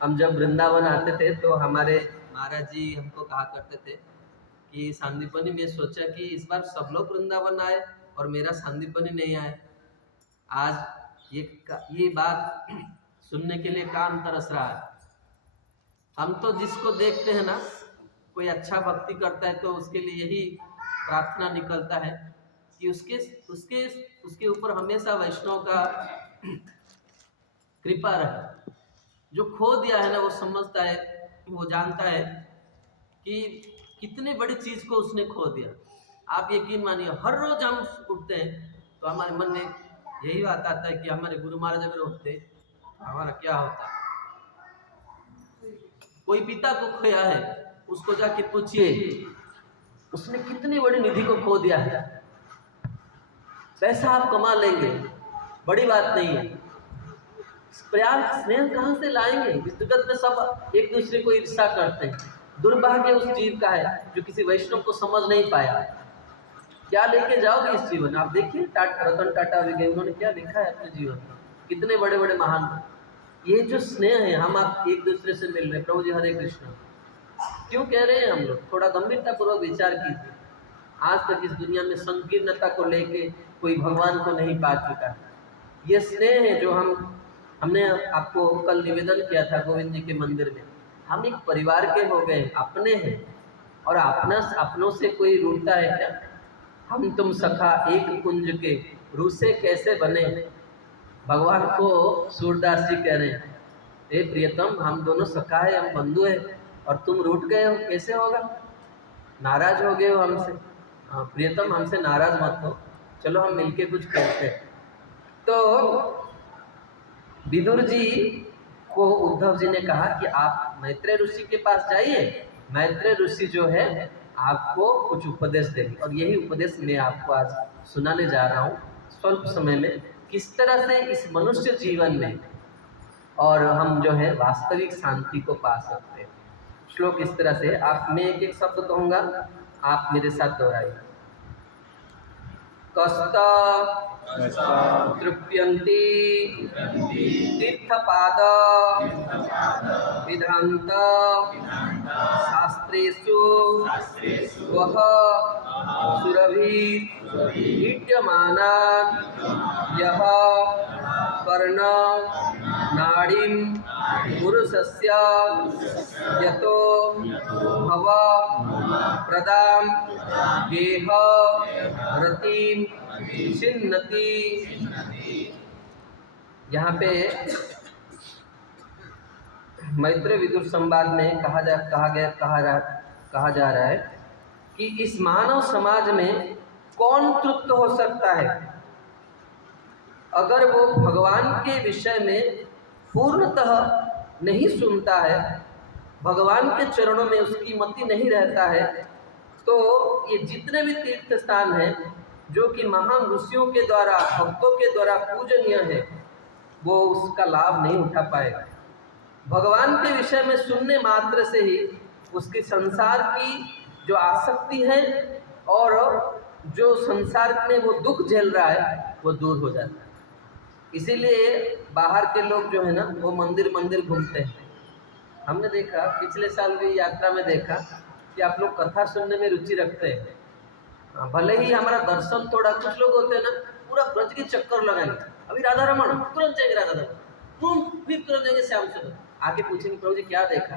हम जब वृंदावन आते थे तो हमारे महाराज जी हमको कहा करते थे कि सांदीपनी, मैं सोचा कि इस बार सब लोग वृंदावन आए और मेरा सांदीपनी नहीं आए। आज ये बात सुनने के लिए कान तरस रहा है। हम तो जिसको देखते हैं ना, कोई अच्छा भक्ति करता है तो उसके लिए यही प्रार्थना निकलता है कि उसके ऊपर हमेशा वैष्णव का कृपा रहे। जो खो दिया है ना, वो समझता है, वो जानता है कि कितनी बड़ी चीज को उसने खो दिया। आप यकीन मानिए, हर रोज हम उठते हैं तो हमारे मन में यही बात आता है कि हमारे गुरु महाराज अगर उठते तो हमारा क्या होता। कोई पिता को खोया है, उसको जाके पूछिए उसने कितनी बड़ी निधि को खो दिया है। पैसा आप कमा लेंगे, बड़ी बात नहीं है। प्यार स्नेह कहाँ से लाएंगे? इस जगत में सब एक दूसरे को ईर्ष्या करते हैं। दुर्भाग्य उस जीव का है जो किसी वैष्णव को समझ नहीं पाया। क्या लेके जाओगे इस जीवन? आप देखिए रतन टाटा भी गए, उन्होंने क्या लिखा है अपने जीवन में, कितने बड़े बड़े महान। ये जो स्नेह है, हम आप एक दूसरे से मिल रहे, प्रभु जी हरे कृष्ण क्यों कह रहे हैं हम लोग? थोड़ा गंभीरता पूर्वक विचार कीजिए। आज तक इस दुनिया में संकीर्णता को लेके कोई भगवान को नहीं पा चुका। ये स्नेह है जो हमने आपको कल निवेदन किया था गोविंद जी के मंदिर में। हम एक परिवार के हो गए, अपने हैं, और अपनों से कोई रूठता है क्या? हम तुम सखा एक कुंज के, रूसे कैसे बने? भगवान को सूरदास जी कह रहे हैं, हे प्रियतम, हम दोनों सखा है, हम बंधु है, और तुम रूठ गए हो, कैसे होगा? नाराज हो गए हो हमसे। प्रियतम, हमसे नाराज मत हो, चलो हम मिलके कुछ करते हैं। तो विदुर जी को उद्धव जी ने कहा कि आप मैत्रेय ऋषि के पास जाइए, मैत्रेय ऋषि जो है आपको कुछ उपदेश देंगे। और यही उपदेश मैं आपको आज सुनाने जा रहा हूँ स्वल्प समय में, किस तरह से इस मनुष्य जीवन में और हम जो है वास्तविक शांति को पा सकते हैं। श्लोक इस तरह से, मैं एक एक शब्द कहूँगा, आप मेरे साथ दोहराइए। कस्ता तृप्यन्ति तीर्थपाद विधांत शास्त्रेषु वह सुरभिर्हीड्यमाना यः कर्ण नाड़ीं पुरुषस्य यतो भव प्रदां गेह रतिं छिन्नति। यहाँ पे मैत्रेय विदुर संवाद में कहा जा रहा है कि इस मानव समाज में कौन तृप्त हो सकता है अगर वो भगवान के विषय में पूर्णतः नहीं सुनता है, भगवान के चरणों में उसकी मति नहीं रहता है। तो ये जितने भी तीर्थ स्थान हैं जो कि महान ऋषियों के द्वारा, भक्तों के द्वारा पूजनीय है, वो उसका लाभ नहीं उठा पाएगा। भगवान के विषय में सुनने मात्र से ही उसकी संसार की जो आसक्ति है और जो संसार में वो दुख झेल रहा है वो दूर हो जाता है। इसीलिए बाहर के लोग जो है ना वो मंदिर मंदिर घूमते हैं। हमने देखा पिछले साल भी यात्रा में देखा कि आप लोग कथा सुनने में रुचि रखते हैं। भले ही हमारा दर्शन थोड़ा, कुछ लोग होते हैं ना पूरा ब्रज के चक्कर लगाएंगे, अभी राधा रमन तुरंत जाएंगे, राधा रमन फिर तुरंत जाएंगे श्याम सुंदर, आके पूछेंगे प्रभु जी क्या देखा,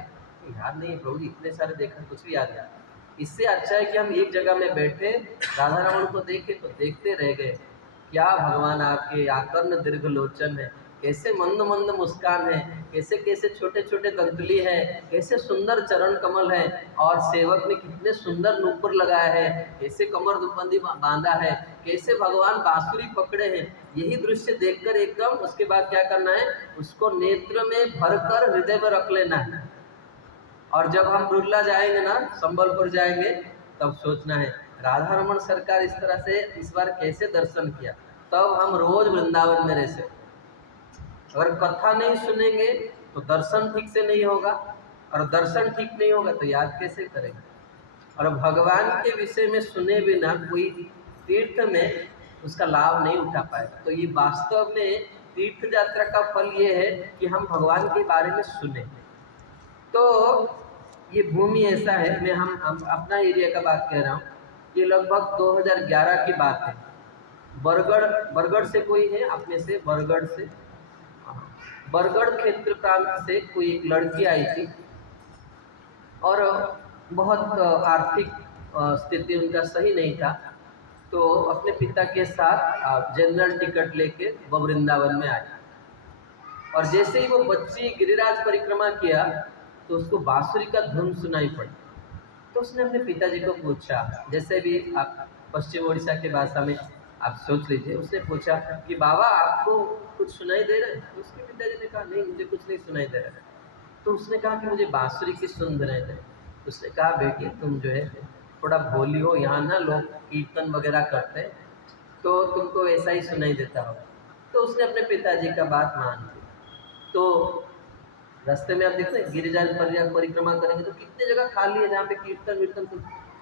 याद नहीं है प्रभु जी, इतने सारे देखा कुछ भी याद नहीं। इससे अच्छा है कि हम एक जगह में बैठे राधा रमन को देखे तो देखते रह गए। क्या भगवान आपके आकर्ण दीर्घ लोचन है, कैसे मंद मंद मुस्कान है, कैसे कैसे छोटे छोटे दंतली है, कैसे सुंदर चरण कमल है, और सेवक ने कितने सुंदर नूपुर लगाया है, कैसे कमर दुबंदी बांधा है, कैसे भगवान बांसुरी पकड़े हैं। यही दृश्य देखकर एकदम उसके बाद क्या करना है, उसको नेत्र में भरकर हृदय में रख लेना है। और जब हम रुल्ला जाएंगे ना, संबलपुर जाएंगे, तब सोचना है राधा रमन सरकार इस तरह से इस बार कैसे दर्शन किया, तब हम रोज वृंदावन में रह सकते। अगर कथा नहीं सुनेंगे तो दर्शन ठीक से नहीं होगा, और दर्शन ठीक नहीं होगा तो याद कैसे करेंगे। और भगवान के विषय में सुने बिना कोई तीर्थ में उसका लाभ नहीं उठा पाएगा। तो ये वास्तव में तीर्थ यात्रा का फल ये है कि हम भगवान के बारे में सुने। तो ये भूमि ऐसा है, मैं हम अपना एरिया का बात कह रहा हूँ, ये लगभग 2011 की बात है। बरगढ़ से कोई है आप में से, बरगढ़ से, बरगढ़ क्षेत्र प्रांत से कोई एक लड़की आई थी, और बहुत आर्थिक स्थिति उनका सही नहीं था, तो अपने पिता के साथ जनरल टिकट लेके वो वृंदावन में आई। और जैसे ही वो बच्ची गिरिराज परिक्रमा किया तो उसको बांसुरी का धुन सुनाई पड़ी। तो उसने अपने पिताजी को पूछा, जैसे भी आप पश्चिम उड़ीसा के भाषा में आप सोच लीजिए, उसने पूछा कि बाबा आपको कुछ सुनाई दे रहा है? तो उसके पिताजी ने कहा नहीं मुझे कुछ नहीं सुनाई दे रहा है। तो उसने कहा कि मुझे बांसुरी की सुन सुनाई दे। उसने कहा बेटी तुम जो है थोड़ा भोली हो, यहाँ ना लोग कीर्तन वगैरह करते हैं तो तुमको ऐसा ही सुनाई देता हो। तो उसने अपने पिताजी का बात मान ली। तो रास्ते में आप देखते हैं गिरिजा परिक्रमा करेंगे तो कितने जगह खाली है जहाँ पे कीर्तन वीर्तन,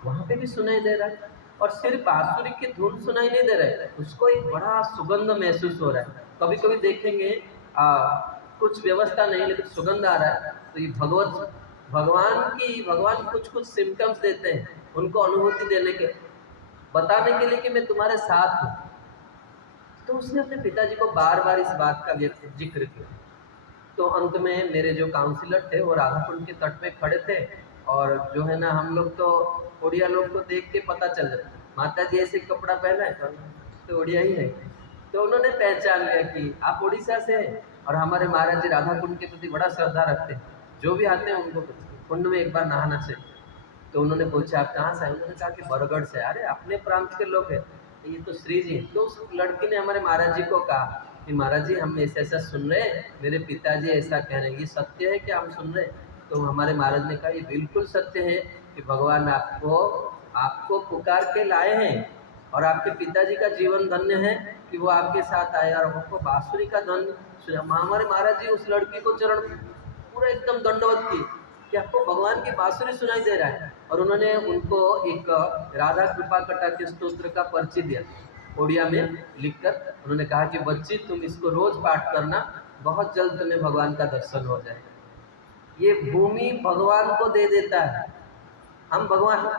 वहाँ पे भी सुनाई दे रहा है। और सिर्फ बांसुरी की धुन सुनाई नहीं दे रहा है, उसको एक बड़ा सुगंध महसूस हो रहा है। कभी कभी देखेंगे कुछ व्यवस्था नहीं लेकिन सुगंध आ रहा है, तो ये भगवान कुछ कुछ सिम्टम्स देते हैं उनको अनुभूति देने के, बताने के लिए कि मैं तुम्हारे साथ हूँ। तो उसने अपने पिताजी को बार बार इस बात का जिक्र किया। तो अंत में मेरे जो काउंसिलर थे वो राधा कुंड के तट पे खड़े थे, और जो है ना हम लोग तो उड़िया लोग को देख के पता चल जाता, माता जी ऐसे कपड़ा पहना है तो उड़िया ही है। तो उन्होंने पहचान लिया कि आप उड़ीसा से हैं, और हमारे महाराज जी राधा कुंड के प्रति बड़ा श्रद्धा रखते हैं, जो भी आते हैं उनको कुंड में एक बार नहाना चाहिए। तो उन्होंने पूछा आप कहाँ से आए? उन्होंने कहा कि बरगढ़ से। अरे अपने प्रांत के लोग हैं, ये तो श्री जी। तो उस लड़की ने हमारे महाराज जी को कहा कि महाराज जी हम ऐसा ऐसा सुन रहे हैं, मेरे पिताजी ऐसा कह रहे हैं, ये सत्य है कि हम सुन रहे हैं? तो हमारे महाराज ने कहा ये बिल्कुल सत्य है कि भगवान आपको पुकार के लाए हैं, और आपके पिताजी का जीवन धन्य है कि वो आपके साथ आए, और आपको बांसुरी का धन। हमारे महाराज जी उस लड़की को चरण पूरा एकदम दंडवत की कि आपको भगवान की बांसुरी सुनाई दे रहा है। और उन्होंने उनको एक राधा कृपा कटाक्ष स्तोत्र का पर्ची दिया ओडिया में लिखकर। उन्होंने कहा कि बच्ची तुम इसको रोज पाठ करना, बहुत जल्द तुम्हें भगवान का दर्शन हो जाएगा। ये भूमि भगवान को दे देता है। हम भगवान,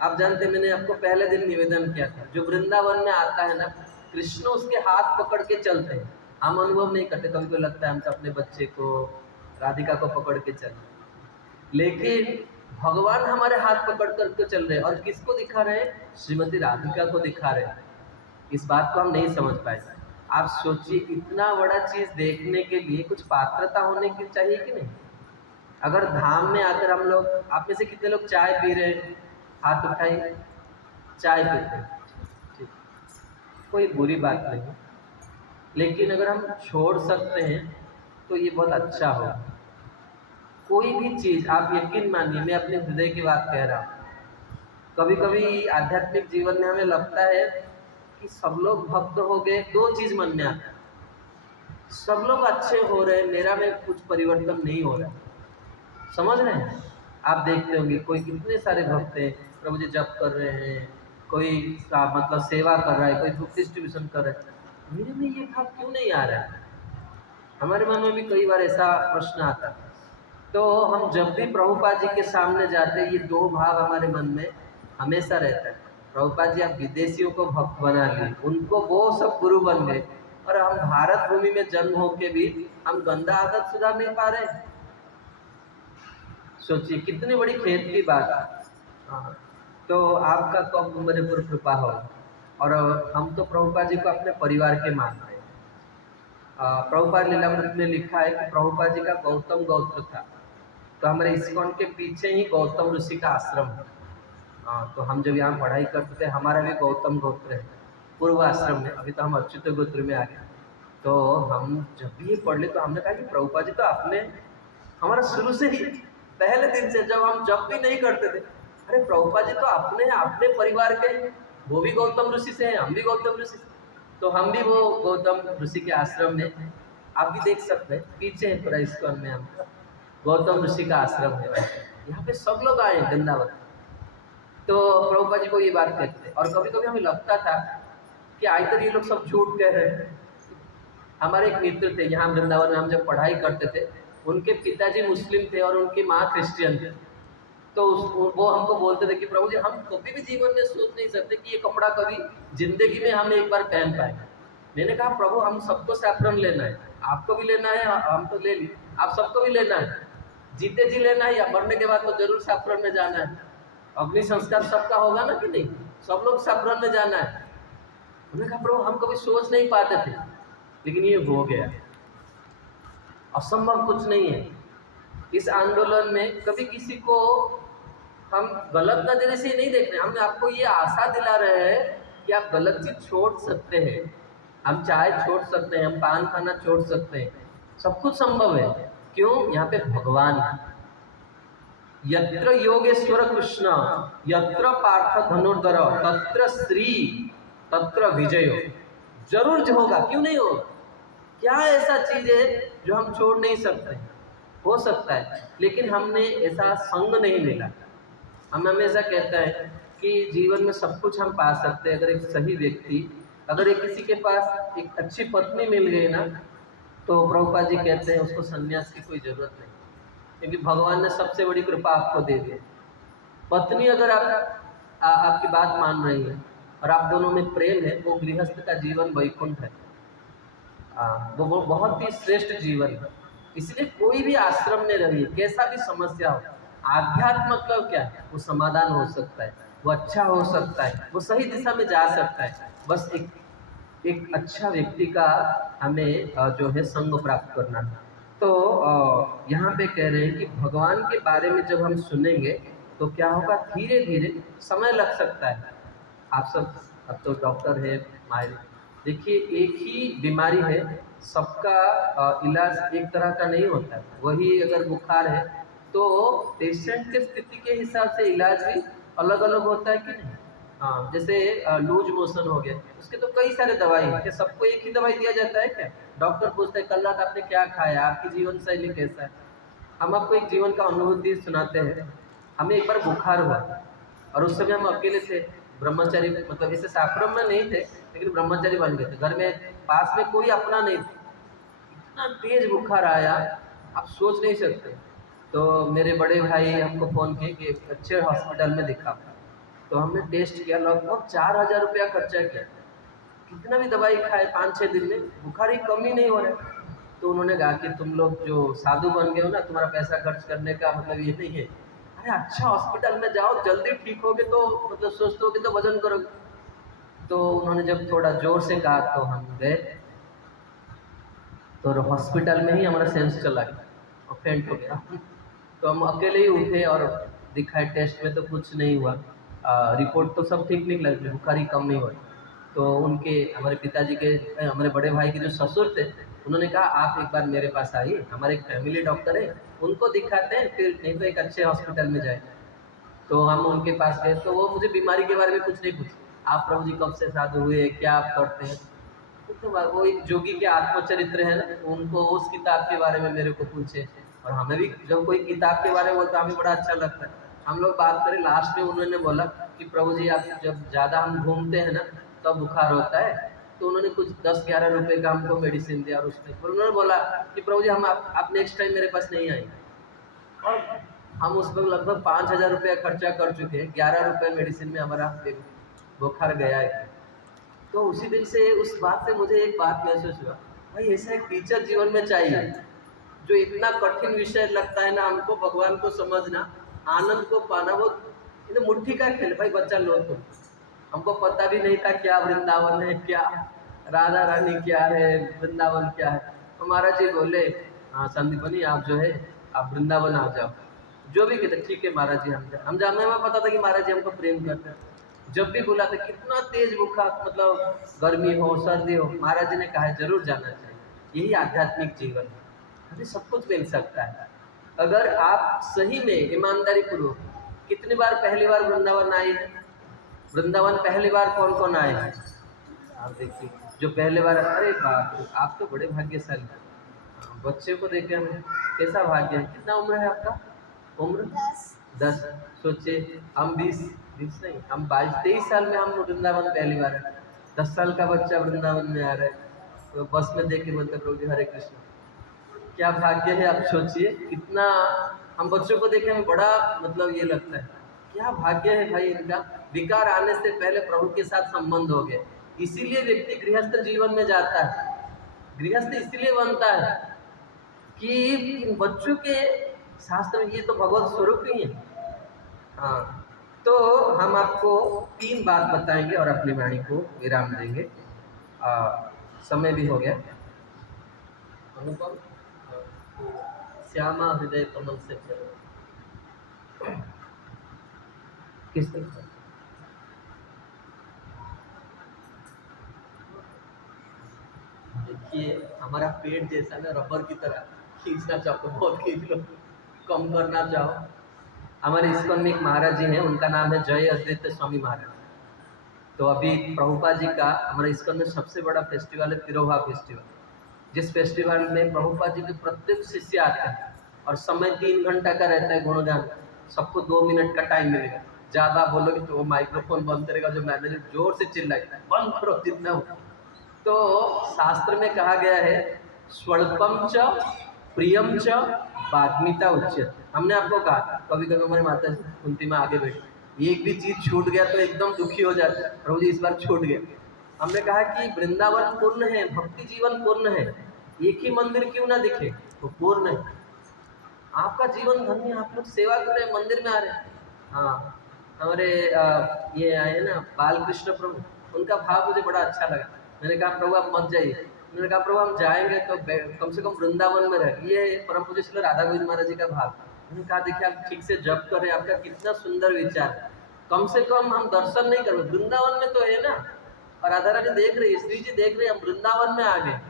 आप जानते मैंने आपको पहले दिन निवेदन किया था, जो वृंदावन में आता है ना कृष्ण उसके हाथ पकड़ के चलते हैं। हम अनुभव नहीं करते, कभी को लगता है हम तो अपने बच्चे को राधिका को पकड़ के चल, लेकिन भगवान हमारे हाथ पकड़ कर के चल रहे हैं। और किसको दिखा रहे हैं? श्रीमती राधिका को दिखा रहे हैं। इस बात को हम नहीं समझ पाए। आप सोचिए इतना बड़ा चीज देखने के लिए कुछ पात्रता होने की चाहिए कि नहीं? अगर धाम में आकर हम लोग, आप में से कितने लोग चाय पी रहे हैं? हाथ उठाइए। चाय पीते हैं, ठीक, कोई बुरी बात नहीं, लेकिन अगर हम छोड़ सकते हैं तो ये बहुत अच्छा हो। कोई भी चीज़ आप यकीन मानिए, मैं अपने हृदय की बात कह रहा हूँ, कभी कभी आध्यात्मिक जीवन में हमें लगता है कि सब लोग भक्त हो गए, दो चीज़ मन में आता है, सब लोग अच्छे हो रहे हैं, मेरा में कुछ परिवर्तन नहीं हो रहा। समझ रहे हैं? आप देखते होंगे कोई कितने सारे भक्त हैं, प्रभु जी जप कर रहे हैं, कोई मतलब सेवा कर रहा है, कोई बुक डिस्ट्रीब्यूशन कर रहा है, मेरे में ये भाव क्यों नहीं आ रहा है? हमारे मन में भी कई बार ऐसा प्रश्न आता है। तो हम जब भी प्रभुपाद जी के सामने जाते हैं, ये दो भाव हमारे मन में हमेशा रहता है। प्रभुपाद जी आप विदेशियों को भक्त बना लिए, उनको वो सब गुरु बन गए, और हम भारत भूमि में जन्म होके भी हम गंदा आदत सुधार नहीं पा रहे। सोचिए कितनी बड़ी खेद की बात है। हाँ, तो आपका कब मेरे पर कृपा हो। और हम तो प्रभुपाद जी को अपने परिवार के मानते हैं। प्रभुपाद लीलामृत में लिखा है कि प्रभुपाद जी का गौतम गोत्र था, तो हमारे इस्कॉन के पीछे ही गौतम ऋषि का आश्रम है। तो हम जब यहाँ पढ़ाई करते थे, हमारा भी गौतम गोत्र है पूर्व आश्रम में। अभी तो हम अच्युत गोत्र में आ गए। तो हम जब भी ये पढ़ ले तो हमने कहा कि प्रभुपाद जी तो आपने हमारा शुरू से ही पहले दिन से जब भी नहीं करते थे, अरे प्रभुपाद जी तो अपने परिवार के, वो भी गौतम ऋषि से हैं, हम भी गौतम ऋषि से। तो हम भी वो गौतम ऋषि के आश्रम में, आप भी देख सकते हैं पीछे है पूरा इस्कॉन में, हम गौतम ऋषि का आश्रम है। यहाँ पे सब लोग आए वृंदावन। तो प्रभुपाद जी को ये बात कहते थे, और कभी कभी हमें लगता था कि आखिर ये लोग सब झूठ कह रहे हैं। हमारे एक मित्र थे यहाँ वृंदावन में, हम जब पढ़ाई करते थे, उनके पिताजी मुस्लिम थे और उनकी माँ क्रिश्चियन थे। तो वो हमको बोलते थे कि प्रभु जी हम कभी भी जीवन में सोच नहीं सकते कि ये कपड़ा कभी जिंदगी में हम एक बार पहन पाए। मैंने कहा प्रभु हम सबको सैफरन लेना है, आपको भी लेना है, हम तो ले ली, आप सबको भी लेना है, जीते जी लेना है या मरने के बाद तो जरूर सैफरन में जाना है। अग्नि संस्कार सबका होगा ना कि नहीं, सब लोग सैफरन में जाना है। उन्होंने कहा प्रभु हम कभी सोच नहीं पाते थे, लेकिन ये हो गया। असंभव कुछ नहीं है। इस आंदोलन में कभी किसी को हम गलत नजरिए से नहीं देख रहे, हम आपको ये आशा दिला रहे हैं कि आप गलत चीज छोड़ सकते हैं। हम चाय छोड़ सकते हैं, हम पान खाना छोड़ सकते हैं, सब कुछ संभव है। क्यों? यहाँ पे भगवान है। यत्र योगेश्वर कृष्ण यत्र पार्थ धनुर्धर तत्र श्री तत्र विजय। जरूर जो होगा, क्यों नहीं होगा? क्या ऐसा चीज है जो हम छोड़ नहीं सकते? हो सकता है, लेकिन हमने ऐसा संग नहीं मिला। हम हमेशा कहता है कि जीवन में सब कुछ हम पा सकते हैं, अगर एक सही व्यक्ति, अगर एक किसी के पास एक अच्छी पत्नी मिल गई ना, तो प्रभुपाद जी कहते हैं उसको सन्यास की कोई जरूरत नहीं, क्योंकि भगवान ने सबसे बड़ी कृपा आपको दे दी। पत्नी अगर आपकी बात मान रही है और आप दोनों में प्रेम है, वो गृहस्थ का जीवन वैकुंठ है। वो बहुत ही श्रेष्ठ जीवन है। इसलिए कोई भी आश्रम में रहिए, कैसा भी समस्या हो, आध्यात्म मतलब क्या है? वो समाधान हो सकता है, वो अच्छा हो सकता है, वो सही दिशा में जा सकता है। बस एक अच्छा व्यक्ति का हमें जो है संग प्राप्त करना है। तो यहाँ पे कह रहे हैं कि भगवान के बारे में जब हम सुनेंगे तो क्या होगा, धीरे धीरे समय लग सकता है। आप सब अब तो डॉक्टर है माहिर, देखिए एक ही बीमारी है, सबका इलाज एक तरह का नहीं होता है। वही अगर बुखार है तो पेशेंट के स्थिति के हिसाब से इलाज भी अलग अलग होता है कि नहीं? हाँ, जैसे लूज मोशन हो गया, उसके तो कई सारे दवाई हैं। क्या सबको एक ही दवाई दिया जाता है क्या? डॉक्टर पूछते हैं कल रात आपने क्या खाया, आपकी जीवन शैली कैसा है। हम आपको एक जीवन का अनुभूति सुनाते हैं। हमें एक बार बुखार हुआ और उस समय हम अकेले थे, ब्रह्मचारी, मतलब इसे आश्रम में नहीं थे लेकिन ब्रह्मचारी बन गए थे। घर में पास में कोई अपना नहीं था, इतना तेज बुखार आया आप सोच नहीं सकते। तो मेरे बड़े भाई हमको फ़ोन किए कि अच्छे हॉस्पिटल में दिखा। तो हमने टेस्ट किया, लगभग 4,000 रुपया खर्चा किया। कितना भी दवाई खाए 5-6 दिन में बुखार ही कम ही नहीं हो रहा। तो उन्होंने कहा कि तुम लोग जो साधु बन गए हो ना, तुम्हारा पैसा खर्च करने का मतलब ये नहीं है। अरे अच्छा हॉस्पिटल में जाओ, जल्दी ठीक होगे तो मतलब सोचते हो कि तो वजन करोगे। तो उन्होंने जब थोड़ा जोर से कहा तो हम गए, तो हॉस्पिटल में ही हमारा सेंस चला गया और फेंट हो गया। तो हम अकेले ही उठे और दिखाए, टेस्ट में तो कुछ नहीं हुआ, रिपोर्ट तो सब ठीक निकला, बुखार ही कम नहीं हुआ। तो उनके हमारे पिताजी के हमारे बड़े भाई के जो ससुर थे, उन्होंने कहा आप एक बार मेरे पास आइए, हमारे एक फैमिली डॉक्टर है, उनको दिखाते हैं, फिर नहीं तो एक अच्छे हॉस्पिटल में जाए। तो हम उनके पास गए, तो वो मुझे बीमारी के बारे में कुछ नहीं पूछे, आप प्रभु जी कब से साधु हुए, क्या आप करते हैं। तो वो एक जोगी के आत्मचरित्र है ना, उनको उस किताब के बारे में मेरे को पूछे। और हमें भी जब कोई किताब के बारे में बोलता हमें बड़ा अच्छा लगता है। हम लोग बात करें, लास्ट में उन्होंने बोला कि प्रभु जी आप जब ज़्यादा हम घूमते हैं ना तब बुखार होता है, तो उन्होंने कुछ 10-11 रुपए का हमको मेडिसिन दिया और उसने फिर उन्होंने बोला कि प्रभु जी हम आप नेक्स्ट टाइम मेरे पास नहीं आएंगे। और हम उस वक्त लगभग 5,000 रुपया खर्चा कर चुके हैं, 11 रुपये मेडिसिन में हमारा बुखार गया है। तो उसी दिन से उस बात से मुझे एक बात महसूस हुआ, भाई ऐसा एक टीचर जीवन में चाहिए जो इतना कठिन विषय लगता है ना हमको भगवान को समझना, आनंद को पाना, वो मुट्ठी का खेल भाई बच्चा लो तो हमको पता भी नहीं था क्या वृंदावन है, क्या राधा रानी क्या है, वृंदावन क्या है। तो महाराज जी बोले हाँ संदीपनी आप जो है आप वृंदावन आ जाओ। जो भी कहते ठीक है महाराज जी हम जाने में पता था कि महाराज जी हमको प्रेम करते हैं। जब भी बोला था कितना तेज बुखार मतलब गर्मी हो सर्दी हो, महाराज जी ने कहा जरूर जाना चाहिए। यही आध्यात्मिक जीवन है, हमें सब कुछ मिल सकता है अगर आप सही में ईमानदारी पूर्वक। कितनी बार पहली बार वृंदावन आए हैं? वृंदावन पहली बार कौन कौन आए हैं? आप देखिए जो पहले बार, अरे बाप आप तो बड़े भाग्यशाली। बच्चे को देखे हमें कैसा भाग्य है। कितना उम्र है आपका? उम्र 10। सोचिए हम 20 नहीं हम 22-23 साल में हम वृंदावन पहली बार है। 10 साल का बच्चा वृंदावन में आ रहा है तो बस में देख के बोलते प्रभु जी हरे कृष्ण। क्या भाग्य है आप सोचिए कितना। हम बच्चों को देखे हमें बड़ा मतलब ये लगता है क्या भाग्य है भाई इनका। विकार आने से पहले प्रभु के साथ संबंध हो गया। इसीलिए व्यक्ति गृहस्थ जीवन में जाता है। गृहस्थ इसलिए बनता है कि इन बच्चों के शास्त्र में ये तो भगवत स्वरूप ही है। हाँ तो हम आपको 3 बात बताएंगे और अपनी वाणी को विराम देंगे। समय भी हो गया। अनुपम श्यामा हृदय कमल से किस तरह देखिए हमारा पेट जैसा ना रबर की तरह खींचना चाहो बहुत खींच लो, कम करना चाहो। हमारे इस्कॉन में एक महाराज जी हैं, उनका नाम है जय अद्वैत स्वामी महाराज। तो अभी प्रभुपाद जी का हमारे इस्कॉन में सबसे बड़ा फेस्टिवल है तिरोभा फेस्टिवल, जिस फेस्टिवल में प्रभुपाद जी के प्रत्येक शिष्य आते हैं और समय 3 घंटा का रहता है गुणगान। सबको 2 मिनट का टाइम मिलेगा। ज़्यादा बोलोगे तो वो माइक्रोफोन बंद करेगा, जो मैनेजर जोर से चिल्लाएगा बंद करो जितना हो। तो शास्त्र में कहा गया है स्वल्पम च प्रियम च वाग्मिता उच्यते। हमने आपको कहा कभी कभी हमारे माता जी कुंती में आगे बैठी एक भी चीज़ छूट गया तो एकदम दुखी हो जाता है, प्रभु जी इस बार छूट गया। हमने कहा कि वृंदावन पूर्ण है, भक्ति जीवन पूर्ण है, एक ही मंदिर क्यों ना दिखे तो पूर्ण है। आपका जीवन धन्य, आप लोग सेवा कर रहे हैं, मंदिर में आ रहे हैं। हाँ हमारे ये आए ना बाल कृष्ण प्रभु, उनका भाव मुझे बड़ा अच्छा लगा। मैंने कहा प्रभु आप मत जाइए। मैंने कहा प्रभु हम जाएंगे तो कम से कम वृंदावन में रहे। ये परम पूज्य श्री राधा गोविंद महाराज जी का भाव। मैंने कहा देखिए आप ठीक से जप कर रहे हैं, आपका कितना सुंदर विचार है। कम से कम हम दर्शन नहीं कर वृंदावन में तो है ना, और राधा रानी देख रही है, श्री जी देख रहे हैं, हम वृंदावन में आ गए।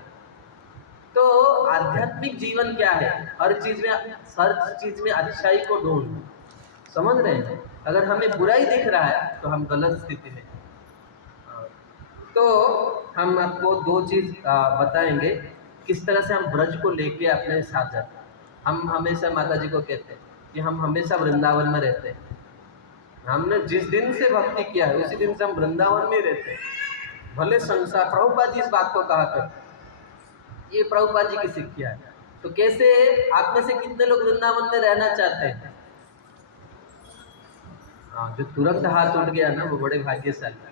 तो आध्यात्मिक जीवन क्या है? हर चीज में अच्छाई को ढूंढ, समझ रहे हैं? अगर हमें बुराई दिख रहा है तो हम गलत स्थिति में। तो हम आपको 2 चीज बताएंगे किस तरह से हम ब्रज को लेके अपने साथ जाते हैं। हम हमेशा माता जी को कहते हैं कि हम हमेशा वृंदावन में रहते हैं। हमने जिस दिन से भक्ति किया है उसी दिन से हम वृंदावन में रहते हैं। भले संसार, प्रभुपाद जी इस बात को कहा करते, ये प्रभुपाद जी की शिक्षा है। तो कैसे आप में से कितने लोग वृंदावन में रहना चाहते हैं? हाँ जो तुरंत हाथ उठ गया ना वो बड़े भाग्यशाली।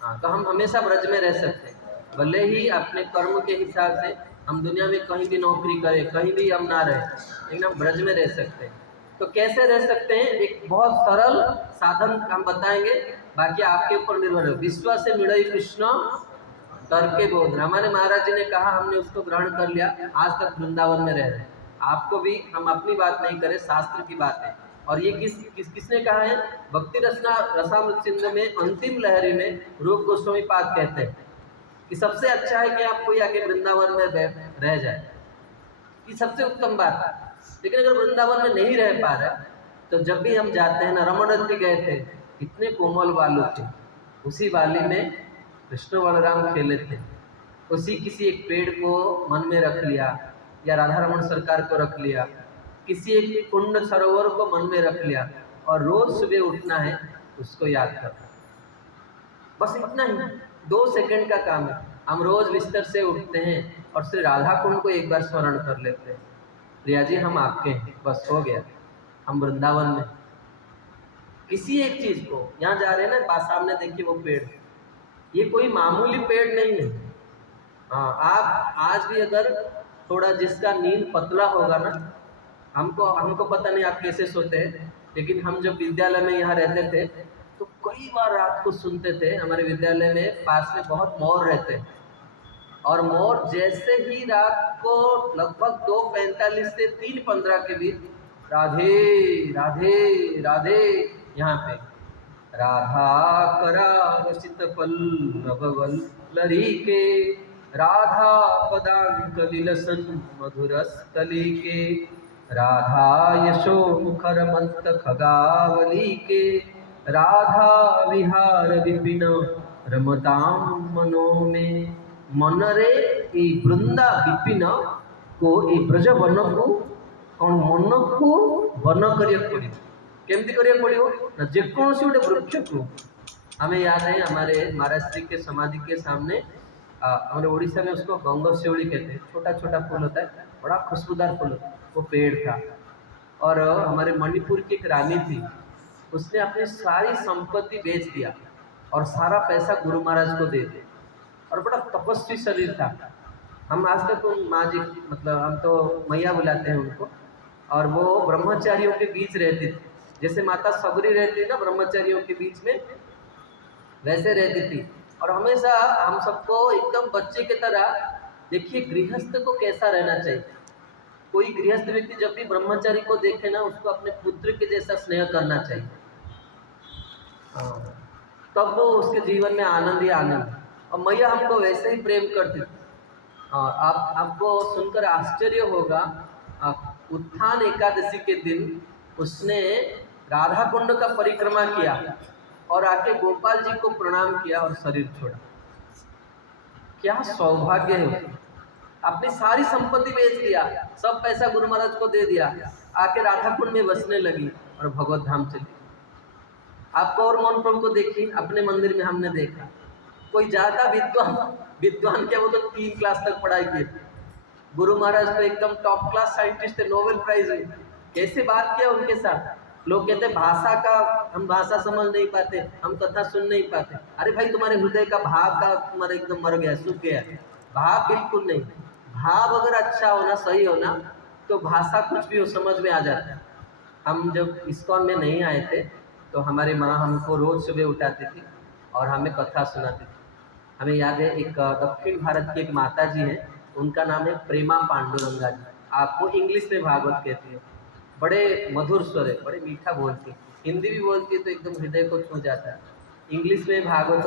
हाँ तो हम हमेशा ब्रज में रह सकते हैं, भले ही अपने कर्म के हिसाब से हम दुनिया में कहीं भी नौकरी करें, कहीं भी हम ना रहें, लेकिन हम ब्रज में रह सकते हैं। तो कैसे रह सकते हैं? एक बहुत सरल साधन हम बताएंगे, बाकी आपके ऊपर निर्भर है। विश्वास से मिड़ई कृष्ण करके बोध। हमारे महाराज जी ने कहा, हमने उसको ग्रहण कर लिया, आज तक वृंदावन में रह रहे हैं। आपको भी, हम अपनी बात नहीं करें, शास्त्र की बात है। और ये किसने कहा है? भक्ति रसामृत सिंधु में अंतिम लहरी में रूप गोस्वामी पाद कहते हैं कि सबसे अच्छा है कि आप कोई आके वृंदावन में रह जाए, ये सबसे उत्तम बात है। लेकिन अगर वृंदावन में नहीं रह पा रहा तो जब भी हम जाते हैं ना, रमणवती गए थे, इतने कोमल बालू थे, उसी वाली में कृष्ण बलराम खेले थे। उसी किसी एक पेड़ को मन में रख लिया, या राधा रमन सरकार को रख लिया, किसी एक कुंड सरोवर को मन में रख लिया, और रोज सुबह उठना है उसको याद करना, बस इतना ही 2 सेकंड का काम है। हम रोज बिस्तर से उठते हैं और श्री राधा कुंड को एक बार स्मरण कर लेते हैं, प्रिया जी हम आपके हैं, बस हो गया, हम वृंदावन में। किसी एक चीज को, यहाँ जा रहे हैं ना, पास सामने देखिए वो पेड़, ये कोई मामूली पेड़ नहीं है। हाँ, आप आज भी अगर थोड़ा जिसका नींद पतला होगा ना, हमको हमको पता नहीं आप कैसे सोते हैं, लेकिन हम जब विद्यालय में यहाँ रहते थे तो कई बार रात को सुनते थे, हमारे विद्यालय में पास में बहुत मोर रहते हैं, और मोर जैसे ही रात को लगभग 2:45 से 3:15 के बीच राधे राधे राधे, यहाँ पे राधा करावसित पल्लवल्लरी के, राधा पदांक विलसन मधुरस्थली के, राधा यशो मुखर मंत खगावली के, राधा विहार विपिन रमताम मनो में। मनरे ए बृंदा विपिन को ए ब्रज वन को कौन मन को वन करिया पड़े, केमती करिया पड़ो ना, जेकोसी गोटे वृक्ष को। हमें याद है हमारे महाराज श्री के समाधि के सामने, हमारे उड़ीसा में उसको गंगोशिवली कहते हैं, छोटा छोटा फूल होता है, बड़ा खुशबूदार फूल होता है, वो पेड़ था। और हमारे मणिपुर की एक रानी थी, उसने अपनी सारी संपत्ति बेच दिया और सारा पैसा गुरु महाराज को दे दिया, और बड़ा तपस्वी शरीर था। हम आज तक उन माँ जी, मतलब हम तो मैया बुलाते हैं उनको, और वो ब्रह्मचारियों के बीच रहती थी, जैसे माता सबरी रहती है ना ब्रह्मचारियों के बीच में, वैसे रहती थी। और हमेशा हम सबको एकदम बच्चे की तरह, देखिए गृहस्थ को कैसा रहना चाहिए, कोई गृहस्थ व्यक्ति जब भी ब्रह्मचारी को देखे ना, उसको अपने पुत्र के जैसा स्नेह करना चाहिए, तब वो उसके जीवन में आनंद ही आनंद। और मैया हमको वैसे ही प्रेम करती थी। आपको सुनकर आश्चर्य होगा, उत्थान एकादशी के दिन उसने राधा कुंड का परिक्रमा किया और आके गोपाल जी को प्रणाम किया और शरीर छोड़ा। क्या सौभाग्य है, अपनी सारी संपत्ति बेच दिया, सब पैसा गुरु महाराज को दे दिया, आके राधा कुंड में बसने लगी और भगवत धाम चली। आपको और मोहन प्रभु को देखिए, अपने मंदिर में हमने देखा, कोई ज्यादा विद्वान क्या, वो तो 3 क्लास तक पढ़ाई किए थे, गुरु महाराज तो एकदम टॉप क्लास साइंटिस्ट थे, नोबेल प्राइज हुई। कैसे बात किया उनके साथ, लोग कहते भाषा का, हम भाषा समझ नहीं पाते, हम कथा सुन नहीं पाते। अरे भाई, तुम्हारे हृदय का भाव का तुम्हारा एकदम मर गया, सूख गया, भाव बिल्कुल नहीं। भाव अगर अच्छा होना, सही होना, तो भाषा कुछ भी हो समझ में आ जाता है। हम जब इस्कॉन में नहीं आए थे तो हमारी माँ हमको रोज सुबह उठाती थी और हमें कथा सुनाती थी। हमें याद है एक दक्षिण भारत की एक माता जी हैं, उनका नाम है प्रेमा पांडुरंगा जी, आपको इंग्लिश में भागवत कहती है, बड़े मधुर स्वर है, बड़े मीठा बोलती है, हिंदी भी बोलती है तो एकदम हृदय को छू जाता है। इंग्लिश में भागवत